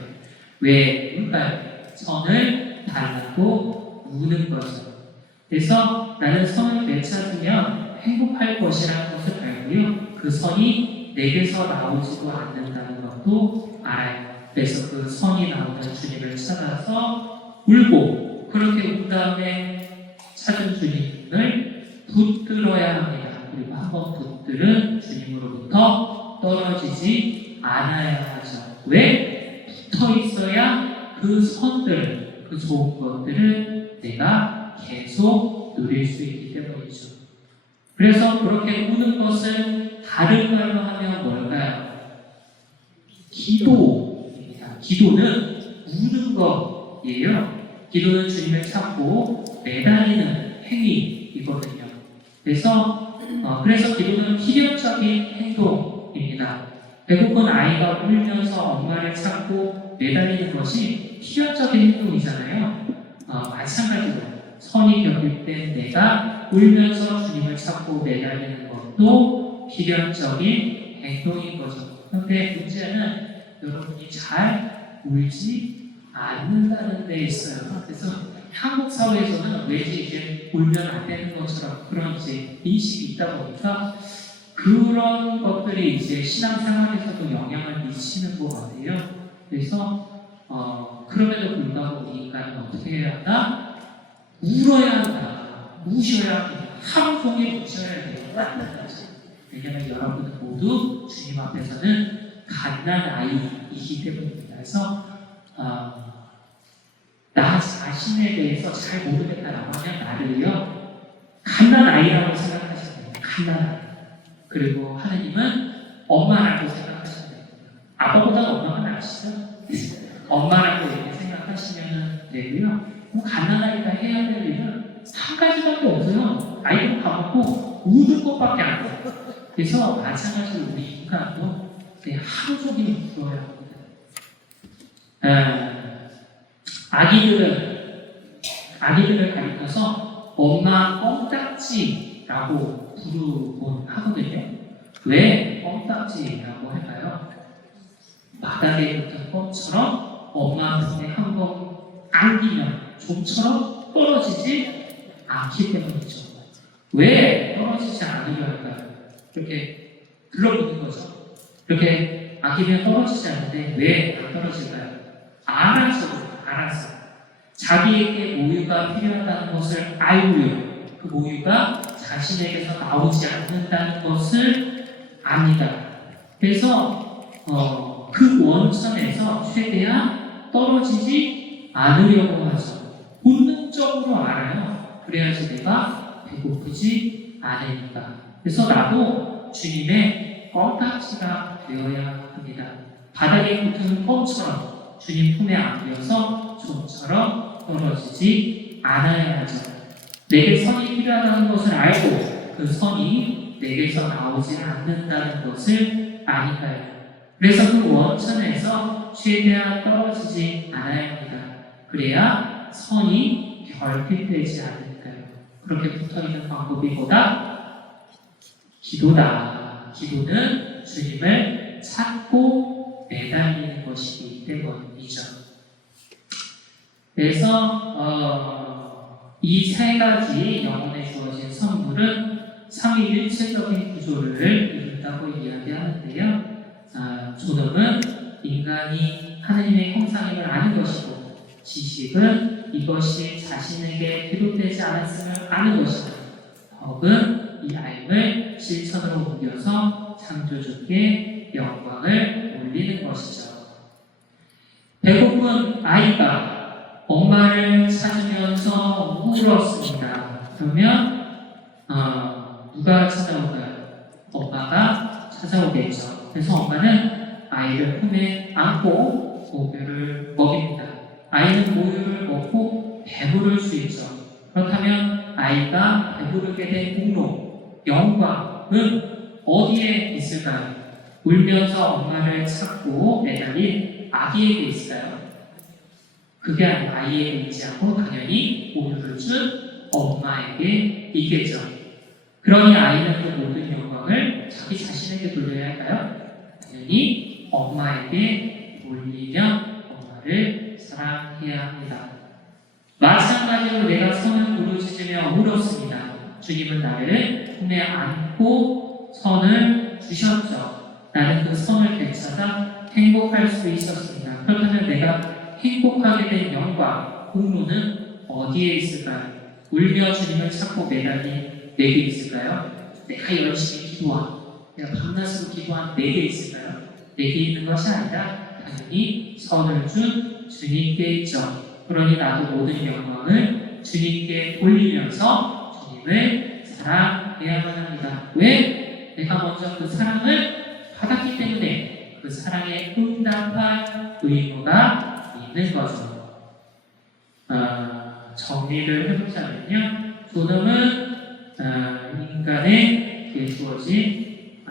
왜 울까요? 선을 달라고 우는 거죠. 그래서 나는 선을 되찾으면 행복할 것이라는 것을 알고요. 그 선이 내게서 나오지도 않는다는 것도 알아요. 그래서 그 선이 나오는 주님을 찾아서 울고 그렇게 운 다음에 찾은 주님을 붙들어야 합니다. 그리고 한번 붙들은 주님으로부터 떨어지지 않아야 하죠. 왜? 붙어 있어야 그 선들, 그 좋은 것들을 내가 계속 누릴 수 있기 때문이죠. 그래서 그렇게 우는 것은 다른 말로 하면 뭘까요? 기도입니다. 기도는 우는 것이에요. 기도는 주님을 찾고 매달리는 행위이거든요. 그래서 기도는 필연적인 행동입니다. 배고픈 아이가 울면서 엄마를 찾고 매달리는 것이 필연적인 행동이잖아요. 마찬가지로 선이 겪일 때 내가 울면서 주님을 찾고 매달리는 것도 필연적인 행동인 거죠. 그런데 문제는 여러분이 잘 울지 않는다는 데 있어요. 그래서 한국 사회에서는 왠지 이제 울면 안 되는 것처럼 그런 이제 인식이 있다 보니까 그런 것들이 이제 신앙생활에서도 영향을 미치는 것 같아요. 그래서 그럼에도 불구하고 우리 인간은 어떻게 해야 한다? 울어야 한다. 우셔야 합니다. 하루 종일 우셔야 돼요. 왜냐하면 여러분은 모두 주님 앞에서는 갓난아이이기 때문입니다. 그래서 나 자신에 대해서 잘 모르겠다라고 하면 나를요 갓난아이라고 생각하시면 됩니다. 갓난아이. 그리고 하느님은 엄마라고 생각하시면 됩니다. 아빠보다 엄마가 낫시죠? 엄마라고 이렇게 생각하시면 되고요. 갓난아이가 해야 될 일은 한 가지밖에 없어요. 아이도 밥 먹고 우는 것밖에 안 돼요. 그래서 마찬가지로 우리 인간도 하루 종일 울어야 합니다. 아기들을 가리켜서 엄마 껌딱지라고 부르곤 하거든요. 왜 껌딱지라고 할까요? 바닥에 붙은 껌처럼 엄마 품에 한번 안기면 좀처럼 떨어지지 않기 때문이죠. 왜 떨어지지 않으려 할까요? 이렇게 들러붙는 거죠. 이렇게 아기면 떨어지지 않는데 왜 안 떨어질까요? 알아서. 자기에게 모유가 필요하다는 것을 알고요. 그 모유가 자신에게서 나오지 않는다는 것을 압니다. 그래서 그 원천에서 최대한 떨어지지 않으려고 하죠. 본능적으로 알아요. 그래야지 내가 배고프지 않으니까. 그래서 나도 주님의 껌딱지가 되어야 합니다. 바닥에 붙은 껌처럼 주님 품에 안겨서 좀처럼 떨어지지 않아야 하죠. 내게 선이 필요하다는 것을 알고 그 선이 내게서 나오지 않는다는 것을 아니까요. 그래서 그 원천에서 최대한 떨어지지 않아야 합니다. 그래야 선이 결핍되지 않을까요? 그렇게 붙어있는 방법이 뭐다? 기도다. 기도는 주님을 찾고 매달리는 것이기 때문이죠. 그래서 이 세 가지 영혼에 주어진 선물은 삼위일체적인 구조를 이룬다고 이야기하는데요. 존엄은 인간이 하느님의 형상임을 아는 것이고, 지식은 이것이 자신에게 비롯되지 않았음을 아는 것이다. 덕은 이 알을 실천으로 옮겨서 창조주께 영광을 올리는 것이죠. 배고픈 아이가 엄마를 찾으면서 울었습니다. 그러면 누가 찾아올까요? 엄마가 찾아오겠죠. 그래서 엄마는 아이를 품에 안고 고교를 먹입니다. 아이는 모유를 먹고 배부를 수 있죠. 그렇다면 아이가 배부르게 된 공로, 영광은 어디에 있을까요? 울면서 엄마를 찾고 매달린 아기에게 있을까요? 그게 아니라 아이에게 있지 않고 당연히 모유를 준 엄마에게 있겠죠. 그러니 아이는 그 모든 영광을 자기 자신에게 돌려야 할까요? 당연히 엄마에게 돌리며 엄마를 사랑해야 합니다. 마찬가지로 내가 선을 부르짖으며 울었습니다. 주님은 나를 품에 안고 선을 주셨죠. 나는 그 선을 되찾아 행복할 수 있었습니다. 그렇다면 내가 행복하게 된 영광, 공로는 어디에 있을까요? 울며 주님을 찾고 매달린 내게 있을까요? 내가 열심히 기도한, 내가 밤낮으로 기도한 내게 있을까요? 내게 있는 것이 아니라 당연히 선을 준 주님께 있죠. 그러니 나도 모든 영광을 주님께 돌리면서 주님을 사랑해야만 합니다. 왜? 내가 먼저 그 사랑을 받았기 때문에 그 사랑에 응답할 의무가 있는 거죠. 정리를 해보자면요. 존엄은 인간에게 주어진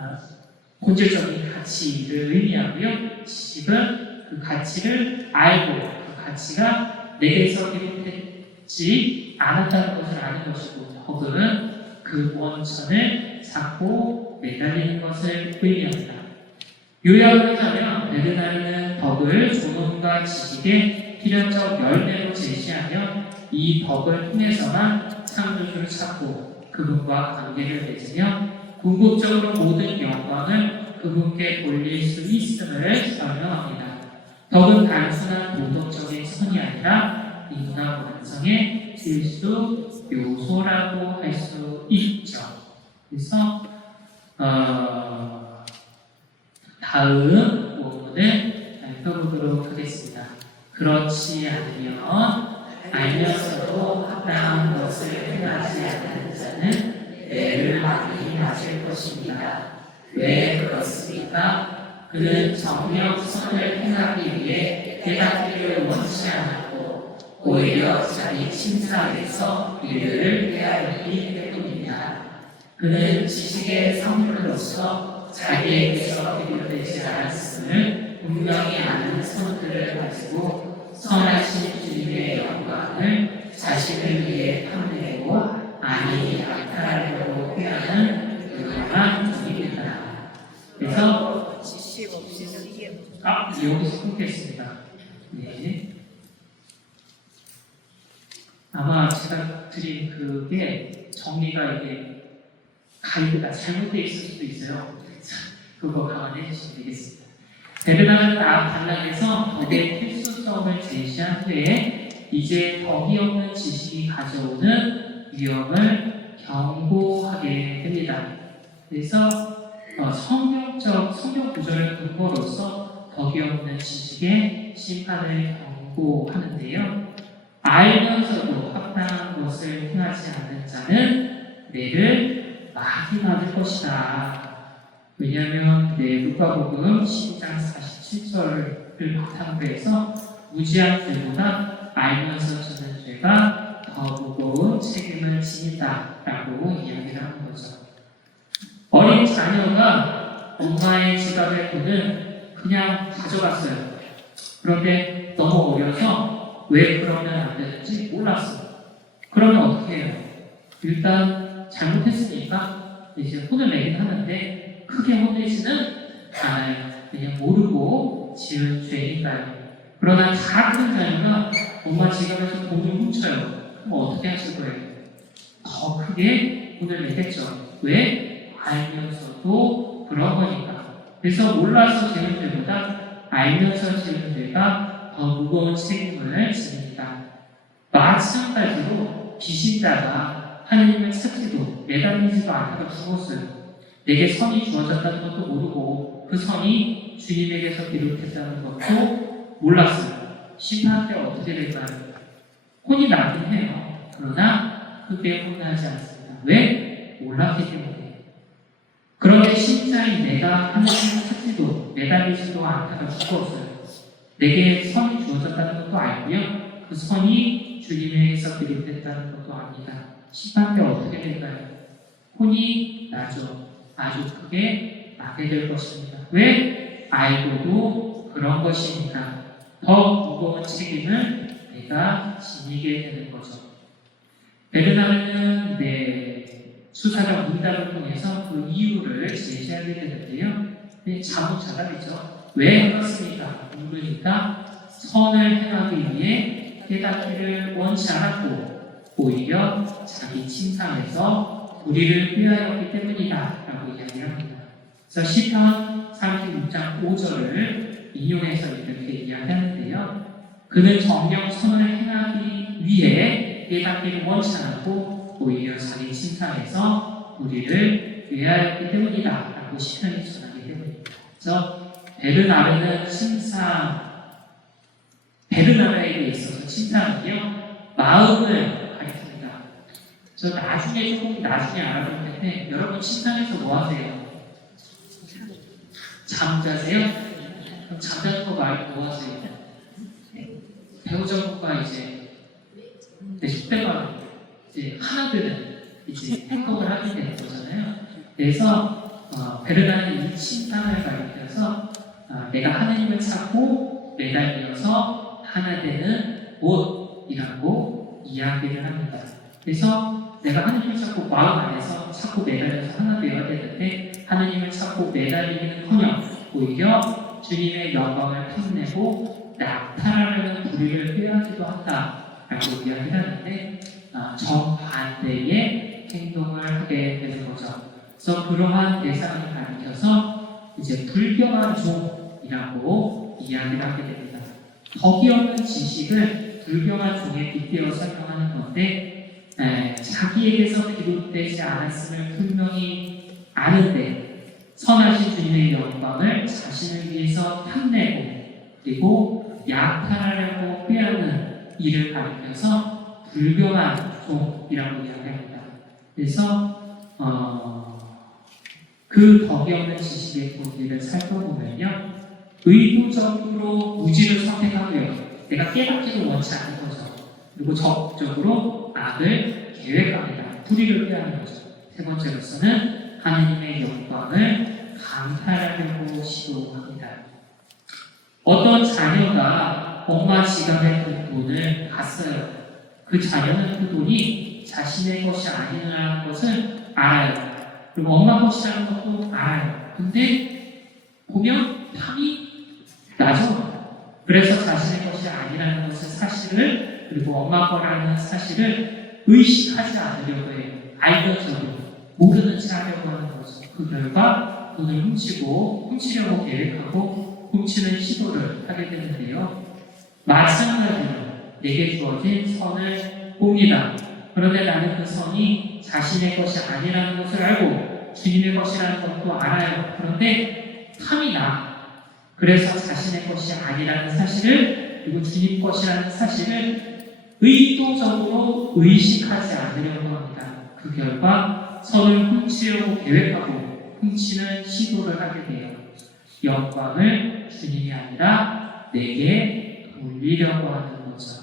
본질적인 가치를 의미하고요. 지식은 그 가치를 알고 그 가치가 내게서 비롯되지 않았다는 것을 아는 것이고, 덕은 그 원천을 찾고 매달리는 것을 의미합니다. 요약을 하자면 베르나르는 덕을 존엄과 지식의 필연적 열매로 제시하며 이 덕을 통해서만 창조주를 찾고 그분과 관계를 맺으며 궁극적으로 모든 영광을 그분께 돌릴 수 있음을 설명합니다. 덕은 단순한 도덕적인 선이 아니라 인간 완성의 필수 요소라고 할 수 있죠. 그래서 다음 부분을 살펴보도록 하겠습니다. 그렇지 않으면 알면서도 합당한 것을 행하지 않는 자는 매를 많이 맞을 것입니다. 왜 그렇습니까? 그는 정녕 선을 행하기 위해 깨닫기를 원치 않았고 오히려 자기 침상에서 이를 빼앗기 때문입니다. 그는 지식의 성물로서 자기에게서 비롯되지 않았음을 분명히 아는 선들을 가지고 선하신 주님의 영광을 자신을 위해 탐내고 아니 약탈하려고 회하는 그러한 종입니다. 그래서 지식 없이는 이해 여기서 끊겠습니다. 네. 아마 제가 드린 그게 정리가 이게 가이드가 잘못되어 있을 수도 있어요. 그거 감안해 주시면 되겠습니다. 베르나르는 앞 단락에서 덕의 필수성을 제시한 후에 이제 덕이 없는 지식이 가져오는 위험을 경고하게 됩니다. 그래서 성경 구절을 근거로서 덕이 없는 지식의 심판을 경고하는데요. 알면서도 합당한 것을 행하지 않는 자는 매를 많이 받을 것이다. 왜냐하면 루카복음 12장 47절을 바탕으로 해서 무지한 죄보다 알면서 지는 죄가 더 무거운 책임을 지닌다라고 이야기를 하는 거죠. 어린 자녀가 엄마의 지갑의 돈을 그냥 가져갔어요. 그런데 너무 어려서 왜 그러면 안 되는지 몰랐어요. 그러면 어떻게 해요? 일단 잘못했으니까 이제 혼을 내긴 하는데 크게 혼내지는 않아요. 그냥 모르고 지은 죄니까요. 그러나 다 큰 자녀가 엄마 지갑에서 돈을 훔쳐요. 그럼 어떻게 하실 거예요? 더 크게 혼을 내겠죠. 왜? 알면서도 그런 거니까. 그래서 몰라서 지은 죄보다 알면서 지은 죄가 더 무거운 책임을 집니다. 마찬가지로 비신자가 하나님을 찾지도 매달리지도 않다가 죽었어요. 내게 선이 주어졌다는 것도 모르고 그 선이 주님에게서 비롯했다는 것도 몰랐어요. 심판 때 어떻게 될까요? 혼이 나긴 해요. 그러나 그게 혼나지 않습니다. 왜? 몰랐기 때문에. 그런데 신자인 내가 하나님을 찾지도 매달리지도 않다가 죽었어요. 내게 선이 주어졌다는 것도 알고요. 그 선이 주님에게서 비롯됐다는 것도 압니다. 심판 때 어떻게 될까요? 혼이 나죠. 아주 크게 나게 될 것입니다. 왜? 알고도 그런 것이니까 더 무거운 책임을 내가 지니게 되는 거죠. 베르나르는 수사자 문답을 통해서 그 이유를 제시하게 되는데요. 자문자답이죠. 왜 그렇습니까? 물으니까 선을 행하기 위해 깨닫기를 원치 않았고 오히려 자기 침상에서 우리를 꾀하였기 때문이다 라고 이야기합니다. 그래서 시편 36장 5절을 인용해서 이렇게 이야기하는데요. 그는 정녕 선을 행하기 위해 깨닫기를 원치 않았고 오히려 자기 침상에서 우리를 꾀하였기 때문이다 라고 시편이 전하기 때문입니다. 그래서 베르나르에게 있어서 침상은요 마음을 가리킵니다. 저 나중에 알아볼 텐데 여러분 침상에서 뭐 하세요? 잠자세요? 그럼 잠자는 거 말고 뭐 하세요? 배우자분과 이제 숙대가 이제 하나 되는 이제 행동을 하게 되는 거잖아요. 그래서 베르나르는 이 침상을 가리켜서 내가 하나님을 찾고 매달려서 하나 되는 옷이라고 이야기를 합니다. 그래서 내가 하나님을 찾고 마음 안에서 찾고 매달려서 하나 되어야 되는데 하나님을 찾고 매달리기는커녕 오히려 주님의 영광을 탐내고 낙탈하려는 불의를 꾀하기도 한다라고 이야기를 하는데 정반대의 행동을 하게 되는 거죠. 그래서 그러한 대상을 가리켜서 이제 불경한 종이라고 이야기를 하게 됩니다. 덕이 없는 지식을 불경한 종에 빗대어 설명하는 건데 자기에게서 비롯되지 않았음을 분명히 아는데 선하신 주님의 영광을 자신을 위해서 탐내고 그리고 약탈하려고 꾀하는 일을 가리켜서 불경한 종이라고 이야기합니다. 그래서 그 덕이 없는 지식의 본질을 살펴보면요 의도적으로 무지를 선택하고요 내가 깨닫기를 원치 않는 거죠. 그리고 적극적으로 악을 계획합니다. 불의를 꾀하는 거죠. 세 번째로서는 하나님의 영광을 강탈하려고 시도합니다. 어떤 자녀가 엄마 지갑에 든 돈을 봤어요. 그 자녀는 그 돈이 자신의 것이 아니라는 것을 알아요. 그리고 엄마 것이라는 것도 알아요. 근데 보면 탐이 나죠. 그래서 자신의 것이 아니라는 것을 사실을 그리고 엄마 거라는 사실을 의식하지 않으려고 해요. 알면서도 모르는 채 하려고 하는 거죠. 그 결과 돈을 훔치려고 계획하고 훔치는 시도를 하게 되는데요. 마찬가지로 내게 주어진 선을 봅니다. 그런데 나는 그 선이 자신의 것이 아니라는 것을 알고 주님의 것이라는 것도 알아요. 그런데 탐이 나. 그래서 자신의 것이 아니라는 사실을 그리고 주님 것이라는 사실을 의도적으로 의식하지 않으려고 합니다. 그 결과 선을 훔치려고 계획하고 훔치는 시도를 하게 돼요. 영광을 주님이 아니라 내게 돌리려고 하는 거죠.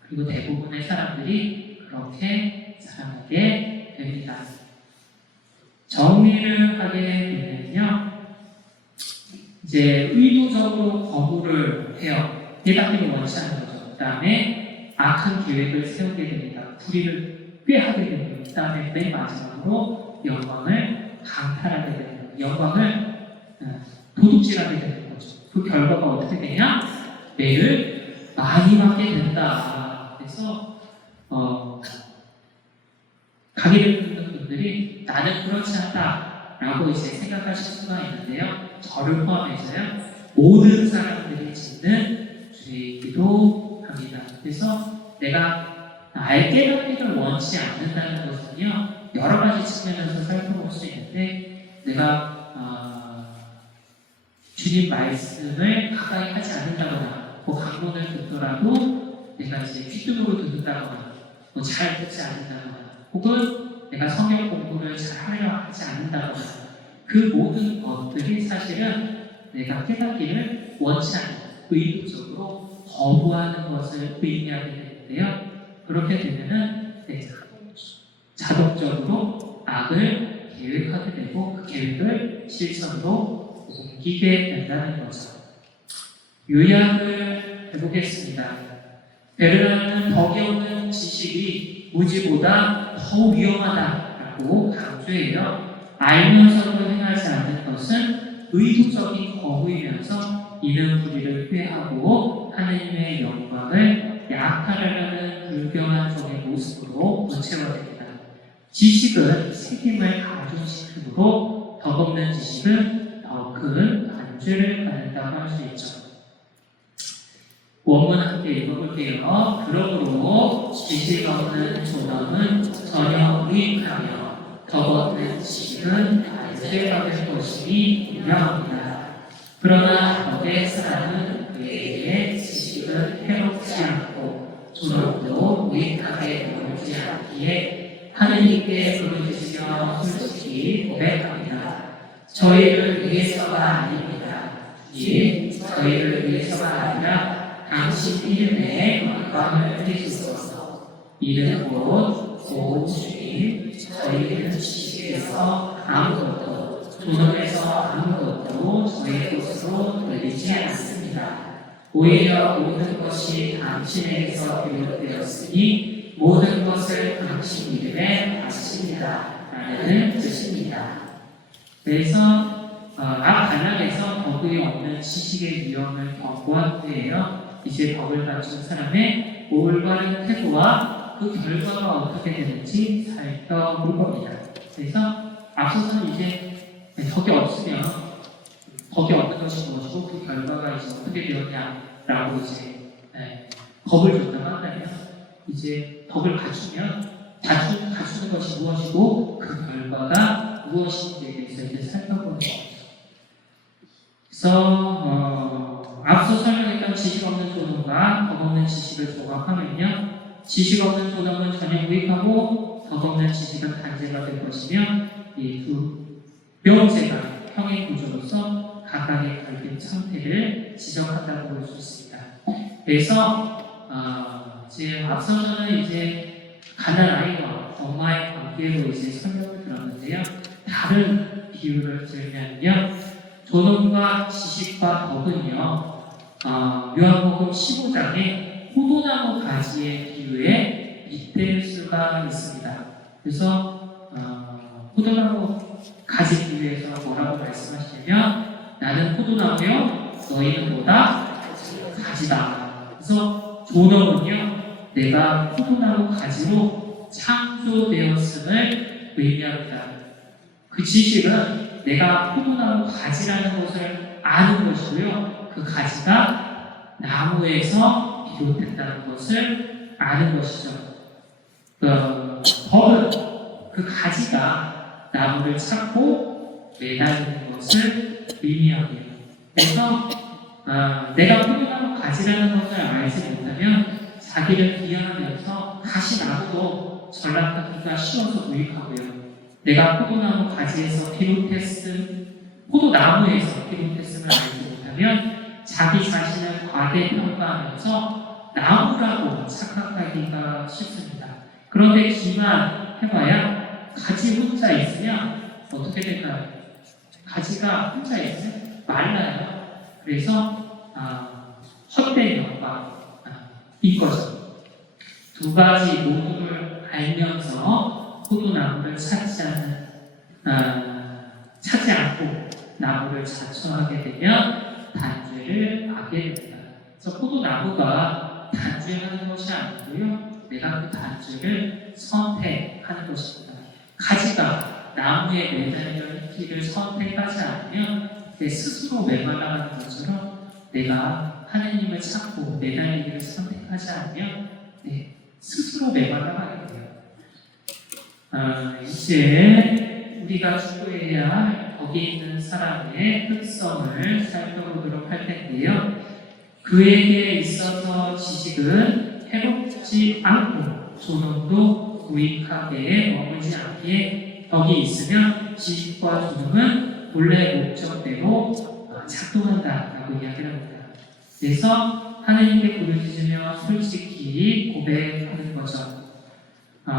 그리고 대부분의 사람들이 그렇게 살아가게 됩니다. 정리를 하게 되면요, 이제 의도적으로 거부를 해요. 깨닫기를 원치 않는 거죠. 그 다음에 악한 계획을 세우게 됩니다. 불의를 꾀하게 됩니다. 그 다음에 맨 마지막으로 영광을 강탈하게 됩니다. 영광을 도둑질하게 되는 거죠. 그 결과가 어떻게 되냐? 매를 많이 받게 된다. 그래서 강의를 듣는 분들이 나는 그렇지 않다 라고 이제 생각하실 수가 있는데요. 저를 포함해서요. 모든 사람들이 짓는 죄이기도 합니다. 그래서 내가 나의 깨닫기를 원치 않는다는 것은요. 여러 가지 측면에서 살펴볼 수 있는데 내가 주님 말씀을 가까이 하지 않는다거나 뭐 강론을 듣더라도 내가 이제 귓등으로 듣는다거나 뭐 잘 듣지 않는다거나 혹은 내가 성경 공부를 잘 하려 하지 않는다거나 그 모든 것들이 사실은 내가 깨닫기를 원치 않는 의도적으로 거부하는 것을 의미하게 되는데요. 그렇게 되면은 자동적으로 악을 계획하게 되고 그 계획을 실천으로 옮기게 된다는 거죠. 요약을 해보겠습니다. 베르나는 덕이 없는 지식이 무지보다 더 위험하다라고 강조해요. 알면서도 행하지 않는 것은 의도적인 거부이면서 이는 불의를 꾀하고 하느님의 영광을 약탈하려는 불경한 종의 모습으로 부채화됩니다. 지식은 책임을 가중시키므로 덕없는 지식은 더 큰 단죄를 받는다고 할 수 있죠. 원문 함께 읽어볼게요. 그러므로 지식 없는 존엄은 전혀 무익하며 덕없는 지식은 단죄받을 것이니 분명합니다. 그러나 덕의 사람은 그에게 지식은 해롭지 않고 존엄도 무익하게 여기지 않기에 하느님께 부르짖으며 솔직히 고백합니다. 저희를 위해서가 아닙니다. 주님, 저희를 위해서가 아니라 당신 이름에 영광을 드리소서. 이는 곧 오 주님, 저희는 지식에서 아무것도, 존엄에서 아무것도 저희 것으로 들리지 않습니다. 오히려 모든 것이 당신에게서 비롯되었으니 모든 것을 당신 이름에 바칩니다. 라는 뜻입니다. 그래서 앞 단락에서 덕이 없는 지식의 위험을 경고한 후에요. 이제 덕을 갖춘 사람의 올바른 태도와 그 결과가 어떻게 되는지 살펴볼 겁니다. 그래서 앞서서는 이제 덕이 없으면 덕이 없는 것이 무엇이고 그 결과가 이제 어떻게 되었냐라고 이제 덕을 줬다고 한다면 이제 덕을 갖추면 갖추는 것이 무엇이고 그 결과가 무엇인지에 대해서 이제 살펴보는 거죠. 그래서 앞서 설명했던 지식 없는 존엄과 덕 없는 지식을 조각하면요, 지식 없는 존엄은 전혀 무익하고 덕 없는 지식은 단죄가 될 것이며 이 두 명제가 평행 구조로서 각각의 갈등 상태를 지적한다고 볼 수 있습니다. 그래서 이제 앞서서는 이제 가난 아이와 엄마의 관계로 이제 설명을 들었는데요. 다른 비유를 들면요, 존엄과 지식과 덕은요, 요한복음 15장에 포도나무 가지의 비유에 빗댈 수가 있습니다. 그래서 포도나무 가지 비유에서 뭐라고 말씀하시냐면 나는 포도나무요, 너희는 뭐다? 가지다. 그래서 존엄은요, 내가 포도나무 가지로 창조되었음을 의미합니다. 그 지식은 내가 포도나무 가지라는 것을 아는 것이고요, 그 가지가 나무에서 비롯된다는 것을 아는 것이죠. 덕은 그 가지가 나무를 찾고 매달리는 것을 의미합니다. 그래서 내가 포도나무 가지라는 것을 알지 못하면 자기를 비하하면서 다시 나무도 전락하기가 쉬워서 무익하고요. 내가 포도나무 가지에서 포도나무에서 비롯했음을 알지 못하면 자기 자신을 과대평가하면서 나무라고 착각하기가 쉽습니다. 그런데 기만해봐야 가지 혼자 있으면 어떻게 될까요? 가지가 혼자 있으면 말라요. 그래서 헛된 영광 이것은 두 가지 모두를 알면서 포도나무를 찾지 않고 나무를 자처하게 되면 단죄를 받게 됩니다. 그래서 포도나무가 단죄하는 것이 아니고요, 내가 그 단죄를 선택하는 것입니다. 가지가 나무에 매달려 있기를 선택하지 않으면 내 스스로 메말라가는 것처럼 내가 하느님을 찾고 매달리기를 선택하지 않으면 스스로 메말라가게 돼요. 이제 우리가 추구해야 할 덕이 있는 사람의 특성을 살펴보도록 할 텐데요. 그에게 있어서 지식은 해롭지 않고 존엄도 무익하게 머물지 않기에 덕이 있으면 지식과 존엄은 본래 목적대로 작동한다라고 이야기를 합니다. 그래서 하느님께 부르짖으며 솔직히 고백하는 거죠.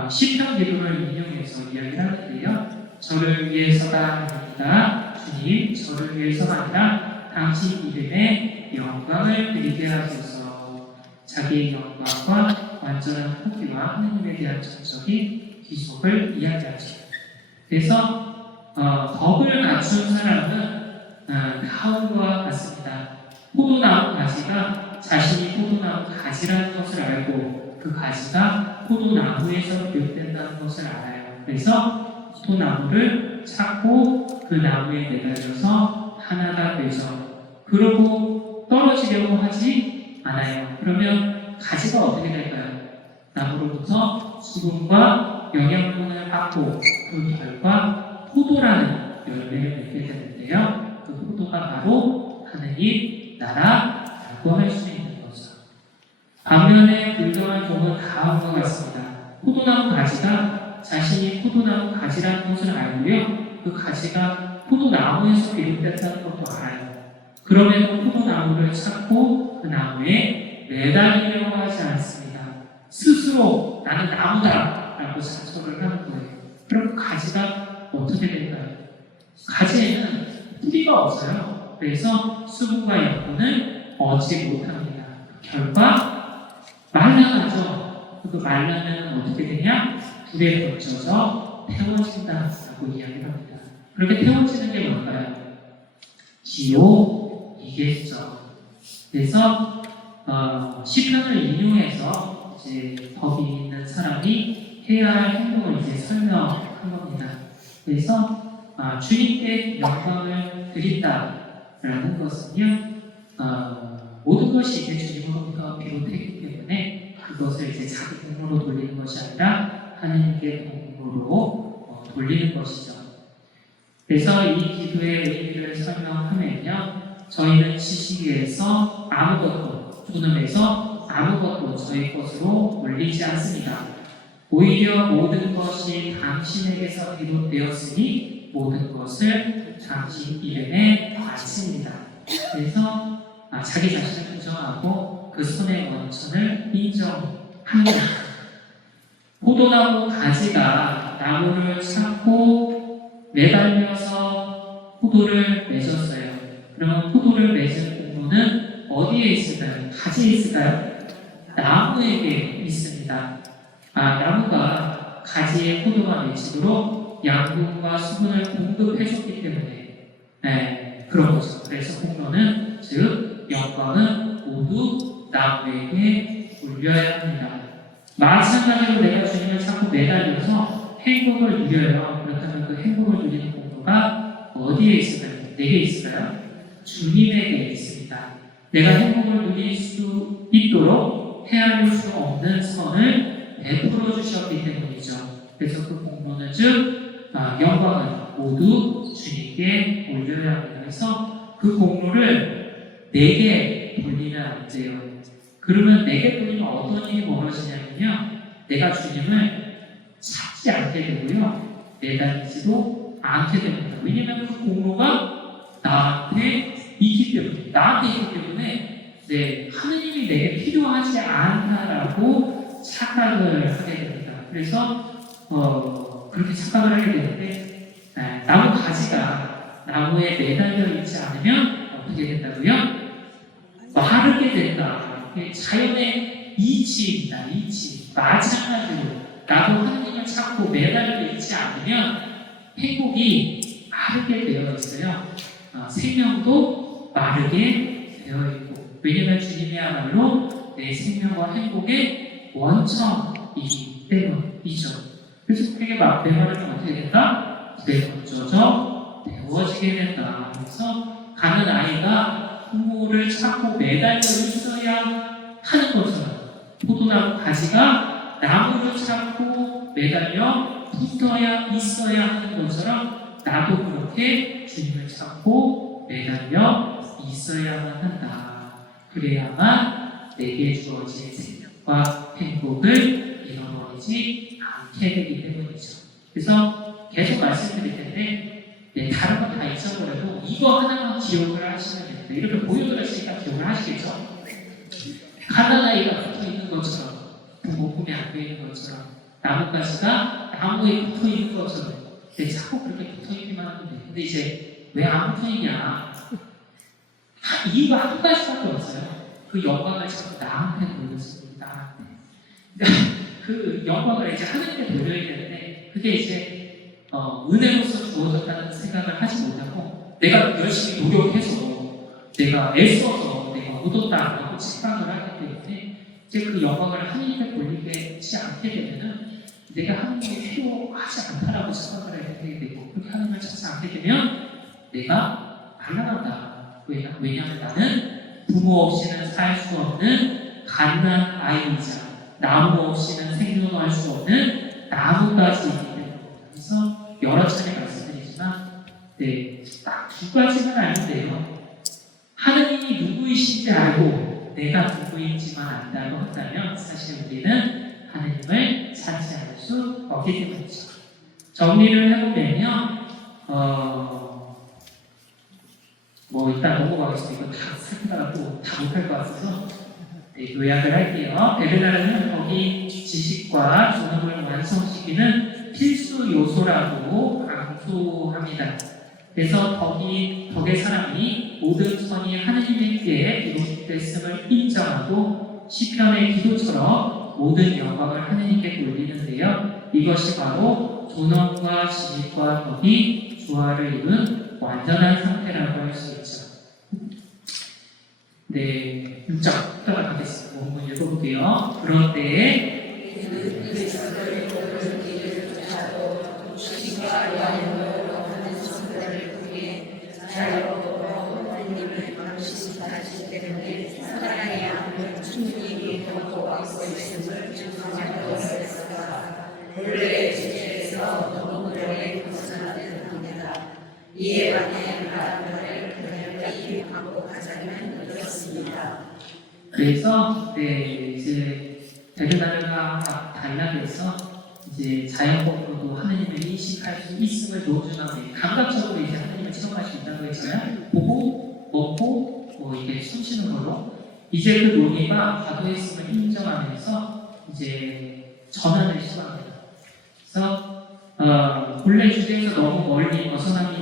시편 기도를 인용해서 이야기를 하는데요. 저를 위해서가 아닙니다. 주님, 저를 위해서가 아니라 당신 이름에 영광을 드리게 하소서. 자기의 영광과 완전한 포기와 하느님에 대한 전적인 기속을 이야기하죠. 그래서 덕을 갖춘 사람은 다음과 같습니다. 포도나무 가지가 자신이 포도나무 가지라는 것을 알고 그 가지가 포도나무에서 비롯된다는 것을 알아요. 그래서 포도나무를 찾고 그 나무에 매달려서 하나가 되죠. 그러고 떨어지려고 하지 않아요. 그러면 가지가 어떻게 될까요? 나무로부터 수분과 영양분을 받고 그 결과 포도라는 열매를 맺게 되는데요. 그 포도가 바로 하느님 나라라고 할 수 있는 거죠. 반면에 불경한 종은 다음과 같습니다. 포도나무 가지가 자신이 포도나무 가지라는 것을 알고요. 그 가지가 포도나무에서 비롯된다는 것도 알아요. 그럼에도 포도나무를 찾고 그 나무에 매달리려고 하지 않습니다. 스스로 나는 나무다 라고 자처를 하는 거예요. 그럼 그 가지가 어떻게 될까요? 가지에는 뿌리가 없어요. 그래서 수분과养분을 얻지 못합니다. 결과 말라가죠. 그 말라면 어떻게 되냐? 불에 붙여서 태워진다라고 이야기를 합니다. 그렇게 태워지는 게 뭘까요? 지옥이겠죠. 그래서 시편을 인용해서 이제 법이 있는 사람이 해야 할 행동을 이제 설명한 겁니다. 그래서 주님께 영광을 드린다라는 것은요, 모든 것이 이제 주님으로부터 비롯되기 때문에 그것을 이제 자기 공으로 돌리는 것이 아니라 하나님께 공으로 돌리는 것이죠. 그래서 이 기도의 의미를 설명하면요, 저희는 지식에서 아무것도, 존엄에서 아무것도 저희 것으로 올리지 않습니다. 오히려 모든 것이 당신에게서 비롯되었으니 모든 것을 당신 이름에 바칩니다. 그래서 자기 자신을 부정하고 그 손의 원천을 인정합니다. 포도나무 가지가 나무를 찾고 매달려서 포도를 맺었어요. 그러면 포도를 맺은 공로는 어디에 있을까요? 가지에 있을까요? 나무에게 있습니다. 나무가 가지에 포도가 맺히도록 양분과 수분을 공급해줬기 때문에 그런 거죠. 그래서 공로는 즉 영광은 모두 나무에게 돌려야 합니다. 마찬가지로 내가 주님을 찾고 매달려서 행복을 누려요. 그렇다면 그 행복을 누리는 공로가 어디에 있을까요? 내게 있을까요? 주님에게 있습니다. 내가 행복을 누릴 수 있도록 헤아릴 수 없는 선을 베풀어 주셨기 때문이죠. 그래서 그 공로는 즉 영광은 모두 주님께 올려야 합니다. 그래서 그 공로를 내게 돌리면 안 돼요. 그러면 내게 돌리면 어떤 일이 벌어지냐면요, 내가 주님을 찾지 않게 되고요, 매달리지도 않게 됩니다. 왜냐하면 그 공로가 나한테 있기 때문에 하느님이 내게 필요하지 않다라고 착각을 하게 됩니다. 그래서 그렇게 착각을 하게 되는데, 나무 가지가 나무에 매달려 있지 않으면 어떻게 된다고요? 마르게 된다. 자연의 이치입니다. 이치. 마찬가지로 나도 하느님을 찾고 매달려 있지 않으면 행복이 마르게 되어 있어요. 생명도 마르게 되어 있고, 왜냐하면 주님이야말로 내 생명과 행복의 원천이기 때문이죠. 그래서 그게 매마르면 어떻게 된다? 불에 던져져 데워지게 된다. 그래서 가는 아이가 부모를 찾고 매달려 있어야 하는 것처럼, 포도나무 가지가 나무를 찾고 매달려 붙어야 있어야 하는 것처럼, 나도 그렇게 주님을 찾고 매달려 있어야만 한다. 그래야만 내게 주어진 생명과 행복을 잃어버리지 않게 되기 때문이죠. 그래서 계속 말씀드릴 텐데, 다른 건 다 잊어버려도 이거 하나만 기억을 하시면 됩니다. 이렇게 보여드렸으니까 기억을 하시겠죠? 가난아이가 붙어 있는 것처럼, 부모 품에 안겨 있는 것처럼, 나뭇가지가 나무에 붙어 있는 것처럼, 자꾸 그렇게 붙어 있기만 하면 돼. 근데 이제 왜 안 붙어 있냐? 이유가 한 가지밖에 없어요. 그 영광을 자꾸 나한테 돌렸습니다. 나한테. 그러니까 그 영광을 이제 하나님께 돌려야 되는데, 그게 이제 은혜로서 주어졌다는 생각을 하지 못하고, 내가 열심히 노력해서, 내가 애써서, 내가 얻었다라고 착각을 하기 때문에, 이제 그 영광을 하나님께 돌리지 않게 되면은, 내가 하나님이 필요하지 않다라고 생각을 하게 되고, 그렇게 하나님을 찾지 않게 되면, 내가 날아간다. 왜냐하면 나는 부모 없이는 살 수 없는 갓난 아이이자 나무 없이는 생존할 수 없는 나무가지이기 때문에. 그래서 여러 차례 말씀드리지만 딱 두 가지만 알면 돼요. 하느님이 누구이신지 알고 내가 누구인지만 안다고 한다면 사실 우리는 하느님을 찾지 않을 수 없기 때문이죠. 정리를 해보면요. 일단 넘어가겠습니다. 이거 다 살펴다가 또 다 못할 것 같아서 요약을 할게요. 베르나르는 거기 지식과 존엄을 완성시키는 필수 요소라고 강조합니다. 그래서 덕의 사람이 모든 선이 하느님께 기록됐음을 인정하고 시편의 기도처럼 모든 영광을 하느님께 돌리는데요. 이것이 바로 존엄과 지식과 덕이 조화를 이룬 완전한 상태라고 할 수 있죠. 6장 따라가겠습니다. 한번 읽어볼게요. 그럴 때에 이에 반해 바람을 그들과 반복하자면 이렇습니다. 그래서 이제 베르나르가 단락에서 이제 자연법으로도 하나님을 인식할 수 있음을 논증하고 감각적으로 이제 하나님을 체험할 수 있다고 했잖아요. 보고 먹고 이게 숨쉬는 걸로 이제 그 논의가 과도했음을 인정하면서 이제 전환을 시도합니다. 그래서 본래 주제에서 너무 멀리 벗어난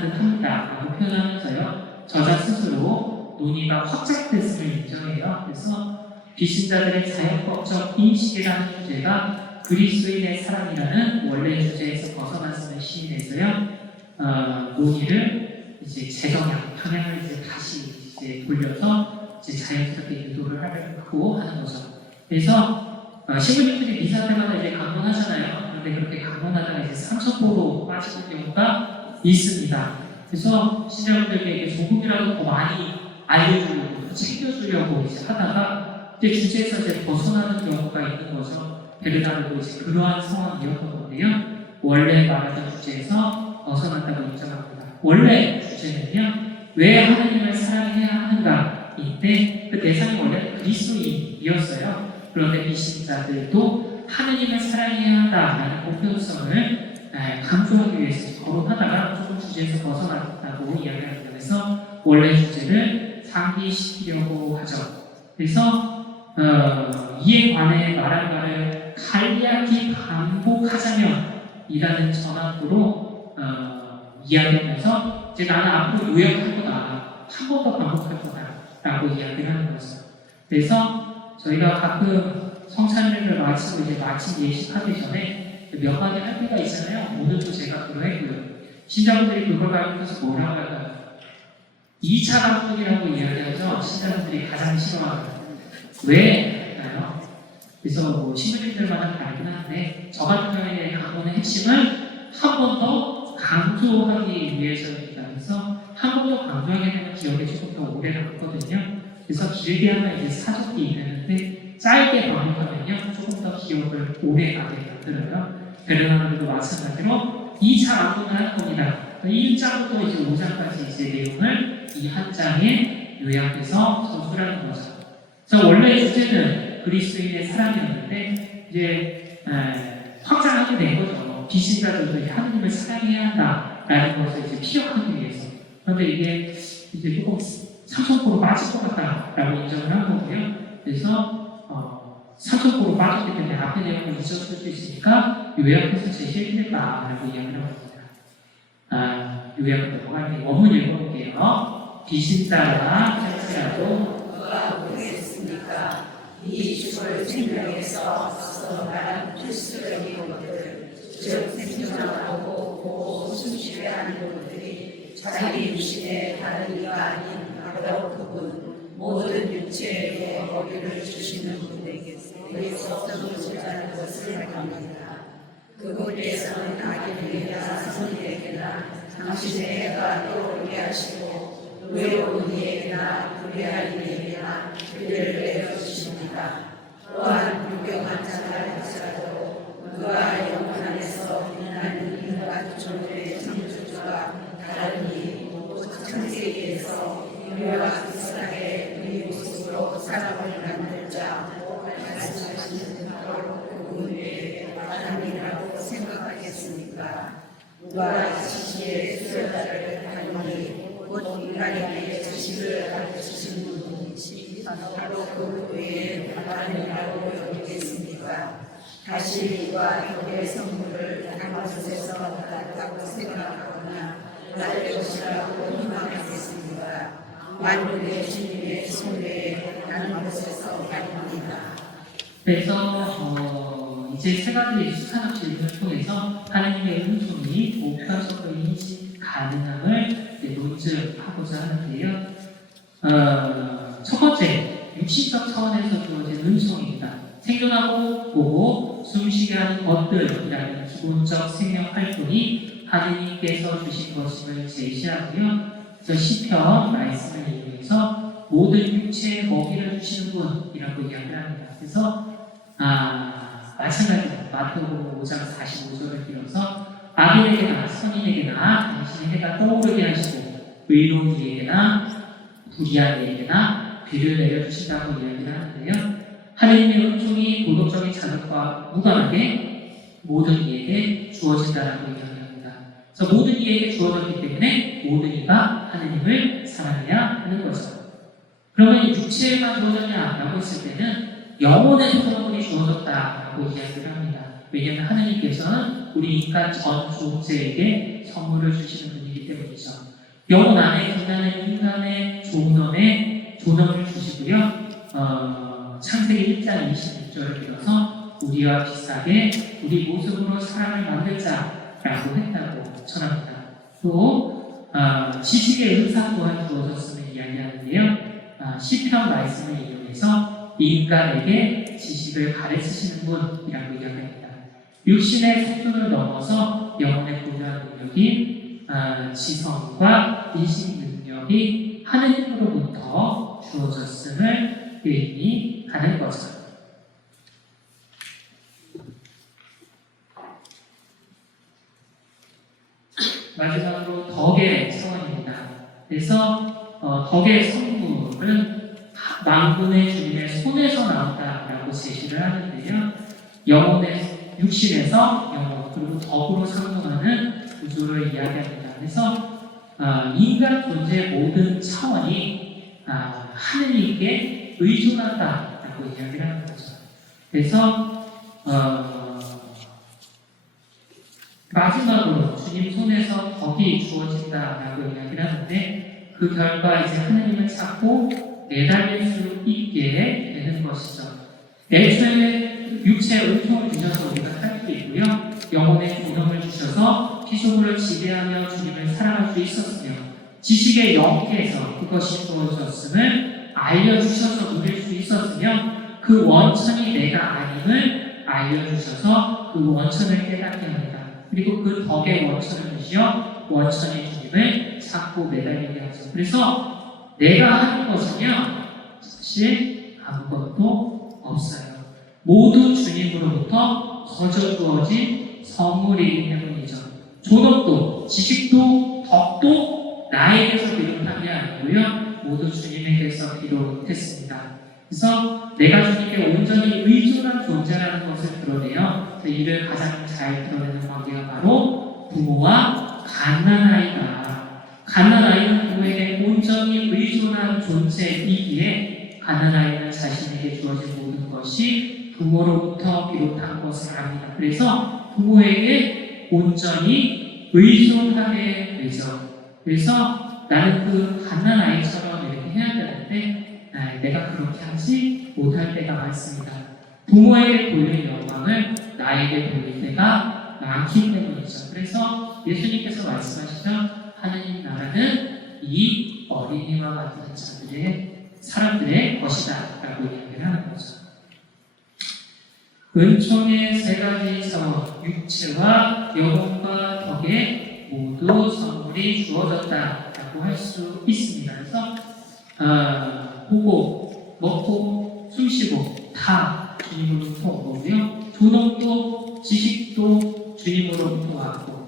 듯 합니다 라고 표현하면서요, 저자 스스로 논의가 확장됐음을 인정해요. 그래서 비신자들의 자연법적 인식이라는 주제가 그리스도인의 사랑이라는 원래 주제에서 벗어났음을 시인해서요, 논의를 이제 방향을 이제 다시 이제 돌려서 이제 자연스럽게 유도를 하려고 하는 거죠. 그래서 신부님들이 미사 때마다 이제 강론하잖아요. 그런데 그렇게 강론하다가 이제 삼천포로 빠지는 경우가 있습니다. 그래서 신자분들에게 조금이라도 더 많이 알려주려고, 챙겨주려고 이제 하다가 이제 주제에서 이제 벗어나는 경우가 있는 거죠. 베르나르도 이제 그러한 상황이었던 건데요. 원래 말하던 주제에서 벗어났다고 인정합니다. 원래 주제는요, 왜 하나님을 사랑해야 하는가인데 그 대상이 원래 그리스도인이었어요. 그런데 비신자들도 하나님을 사랑해야 한다라는 공평성을 강조하기 위해서 거론하다가 조금 주제에서 벗어났다고 이야기합니다. 그래서 원래 주제를 상기시키려고 하죠. 그래서 이에 관해 말한 바를 간략히 반복하자면 이라는 전환구로 이야기하면서 이제 나는 앞으로 요약할 거다, 한 번 더 반복할 거다라고 이야기를 하는 거죠. 그래서 저희가 가끔 성찬례를 마치고 이제 마침 예식하기 전에 몇 마디 할 때가 있잖아요. 오늘도 제가 그러했고요. 신자분들이 그걸 가지고서 뭐라고 할까요? 2차 감독이라고 이야기하죠. 신자분들이 가장 싫어하는. 왜 할까요? 그래서 신부님들마다 다르긴 한데 저 같은 경우에 강론의 핵심을 한 번 더 강조하기 위해서입니다. 그래서 한 번 더 강조하게 되면 기억에 조금 더 오래 남거든요. 그래서 길게 하면 이제 사족이 되는데 짧게 반복하면요 조금 더 기억을 오래 가게 만들어요. 베르나르도 마찬가지로 2차 강론을 할 겁니다. 1장부터 이제 5장까지 이제 내용을 이 한 장에 요약해서 전수라는 거죠. 그래서 원래 주제는 그리스도인의 사랑이었는데 이제 확장하게 된 거죠. 비신자들도 하느님을 사랑해야 한다라는 것을 이제 피력하기 위해서. 그런데 이게 이제 조금 삼천포로 빠질 것 같다라고 인정을 한 거고요. 그래서 삼천포로 빠졌기 때문에 앞에 내용을 잊었을 수 있으니까 요약해서 제시해드릴까라고 이야기를 합니다. 요약을 넘어갈 때 원문 읽어볼게요. 빛인 따라 할지라도 누가 모르겠습니까? 이 죽을 생명에서 썩어가는 필수적인 것들, 즉 생존하고 보고 숨쉬게 하는 것들이 자기 육신의 다른 이가 아닌 바로 그분, 모든 육체에게 먹이를 주시는 분에게서 썩어지자는 것을 말합니다. 그분께서는 악인에게나 선인에게나 당신의 해가 떠오르게 하시고 외로운 이에게나 불의한 이에게나 비를 내려주십니다. 또한 불경한 자를 할지라도 그가 영혼 안에서 빛나는 인간 존재의 창조주가 다르니 창세기에서 인류와 비슷하게 우리 모습으로 사람을 만들 자 말씀하시는 바로 그분 외에 하나님이라고 생각하겠습니까? 누가 지식의 수요자를 닮으니 곧 인간에게 지식을 가르치신 분이지 바로 그 외에 하나님이라고 여기겠습니까? 다시 이와 덕의 성물을 다른 곳에서 받았다고 생각하거나 받을 것이라고 희망하겠습니까? 만물의 주님의 손에 다른 곳에서 받습니다. 그래서 이제 세 가지 수산업 질문을 통해서 하나님의 은총이 보편적으로 인지 가능함을 논증하고자 하는데요. 첫 번째, 육신적 차원에서 주어진 은총입니다. 생존하고 보고 숨쉬게 하는 것들이라는 기본적 생명 활동이 하느님께서 주신 것임을 제시하고요. 그래서 시편 말씀을 이용해서 모든 육체에 먹이를 주시는 분이라고 이야기를 합니다. 그래서 마찬가지로 마태복음 5장 45절을 빌어서 악인에게나 선인에게나 당신의 해가 떠오르게 하시고 의로운 이에게나 불의한 이에게나 비를 내려주신다고 이야기를 하는데요. 하나님의 은총이 도덕적인 자격과 무관하게 모든 이에게 주어진다라고 이야기합니다. 그래서 모든 이에게 주어졌기 때문에 모든 이가 하나님을 사랑해야 하는 거죠. 그러면 육체에만 주어졌냐라고 했을 때는 영혼의 선물이 주어졌다라고 이야기를 합니다. 왜냐하면 하나님께서는 우리 인간 전 존재에게 선물을 주시는 분이기 때문이죠. 영혼 안에 빛나는 인간의 존엄을 주시고요. 창세기 1장 26절을 빌어서 우리와 비슷하게 우리 모습으로 사람을 만들자라고 했다고 전합니다. 또 지식의 은사 또한 주어졌음을 이야기하는데요. 시편 말씀을 이용해서 인간에게 지식을 가르치시는 분이라고 이야기합니다. 육신의 생존을 넘어서 영혼의 고유한 능력인 지성과 인식 능력이 하느님으로부터 주어졌음을 의미하는 거죠. 마지막으로 덕의 차원입니다. 그래서 덕의 성분은 만군의 주님의 손에서 나온다라고 제시를 하는데요. 영혼의 육신에서 영혼 그리고 덕으로 상승하는 구조를 이야기합니다. 그래서 인간 존재의 모든 차원이 하느님께 의존한다라고 이야기를 하는 거죠. 그래서 마지막으로 주님 손에서 덕이 주어진다라고 이야기를 하는데 그 결과 이제 하느님을 찾고 매달릴 수 있게 되는 것이죠. 애초에 육체의 은총을 주셔서 우리가 살 수 있고요. 영혼의 존엄을 주셔서 피조물을 지배하며 주님을 사랑할 수 있었으며 지식의 영계에서 그것이 주어졌음을 알려주셔서 누릴 수 있었으며 그 원천이 내가 아님을 알려주셔서 그 원천을 깨닫게 합니다. 그리고 그 덕의 원천을 주시어 원천의 주님을 찾고 매달리게 하죠. 그래서 내가 하는 것은요 사실 아무것도 없어요. 모두 주님으로부터 거저 주어진 선물이기 때문이죠. 존엄도 지식도 덕도 나에게서 비롯한 게 아니고요 모두 주님에게서 비롯했습니다. 그래서 내가 주님께 온전히 의존한 존재라는 것을 드러내요. 이를 가장 잘 드러내는 관계가 바로 부모와 갓난아이다. 갓난아이는 부모에게 온전히 의존한 존재이기에 가난아이는 자신에게 주어진 모든 것이 부모로부터 비롯한 것을 압니다. 그래서 부모에게 온전히 의존하게 되죠. 그래서 나는 그 갓난아이처럼 이렇게 해야 되는데 내가 그렇게 하지 못할 때가 많습니다. 부모에게 돌릴 영광을 나에게 돌릴 때가 많기 때문이죠. 그래서 예수님께서 말씀하시죠. 하느님 나라는 이 어린이와 같은 사람들의 것이다 라고 이야기를 하는 거죠. 은총의 세 가지 사원, 육체와 영혼과 덕에 모두 선물이 주어졌다라고 할 수 있습니다. 그래서 보고, 먹고, 숨쉬고 다 주님으로부터 온 거고요. 존엄도, 지식도 주님으로부터 왔고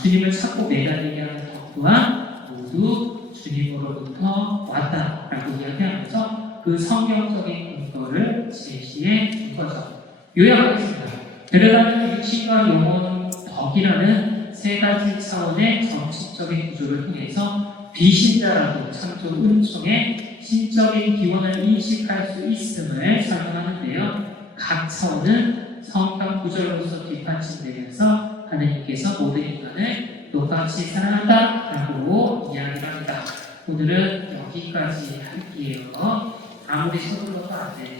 주님을 찾고 매달리게 하는 덕 또한 모두 주님으로부터 왔다라고 이야기하면서 그 성경적인 근거를 제시해 준 거죠. 요약하겠습니다. 데려다는 육신과 영혼, 덕이라는 세 가지 차원의 정치적인 구조를 통해서 비신자라도 창조 은총의 신적인 기원을 인식할 수 있음을 설명하는데요. 각 차원은 성경 구절로서 뒷받침되면서 하느님께서 모든 인간을 똑같이 사랑한다라고 이야기를 합니다. 오늘은 여기까지 할게요. 아무리 서둘러도 안 되네.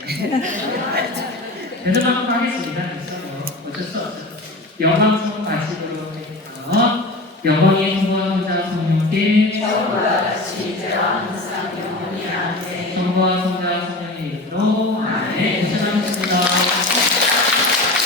대답하도록 하겠습니다. 그래서 어쩔 수 없어요. 영광스러운 가식으로 해서 영광의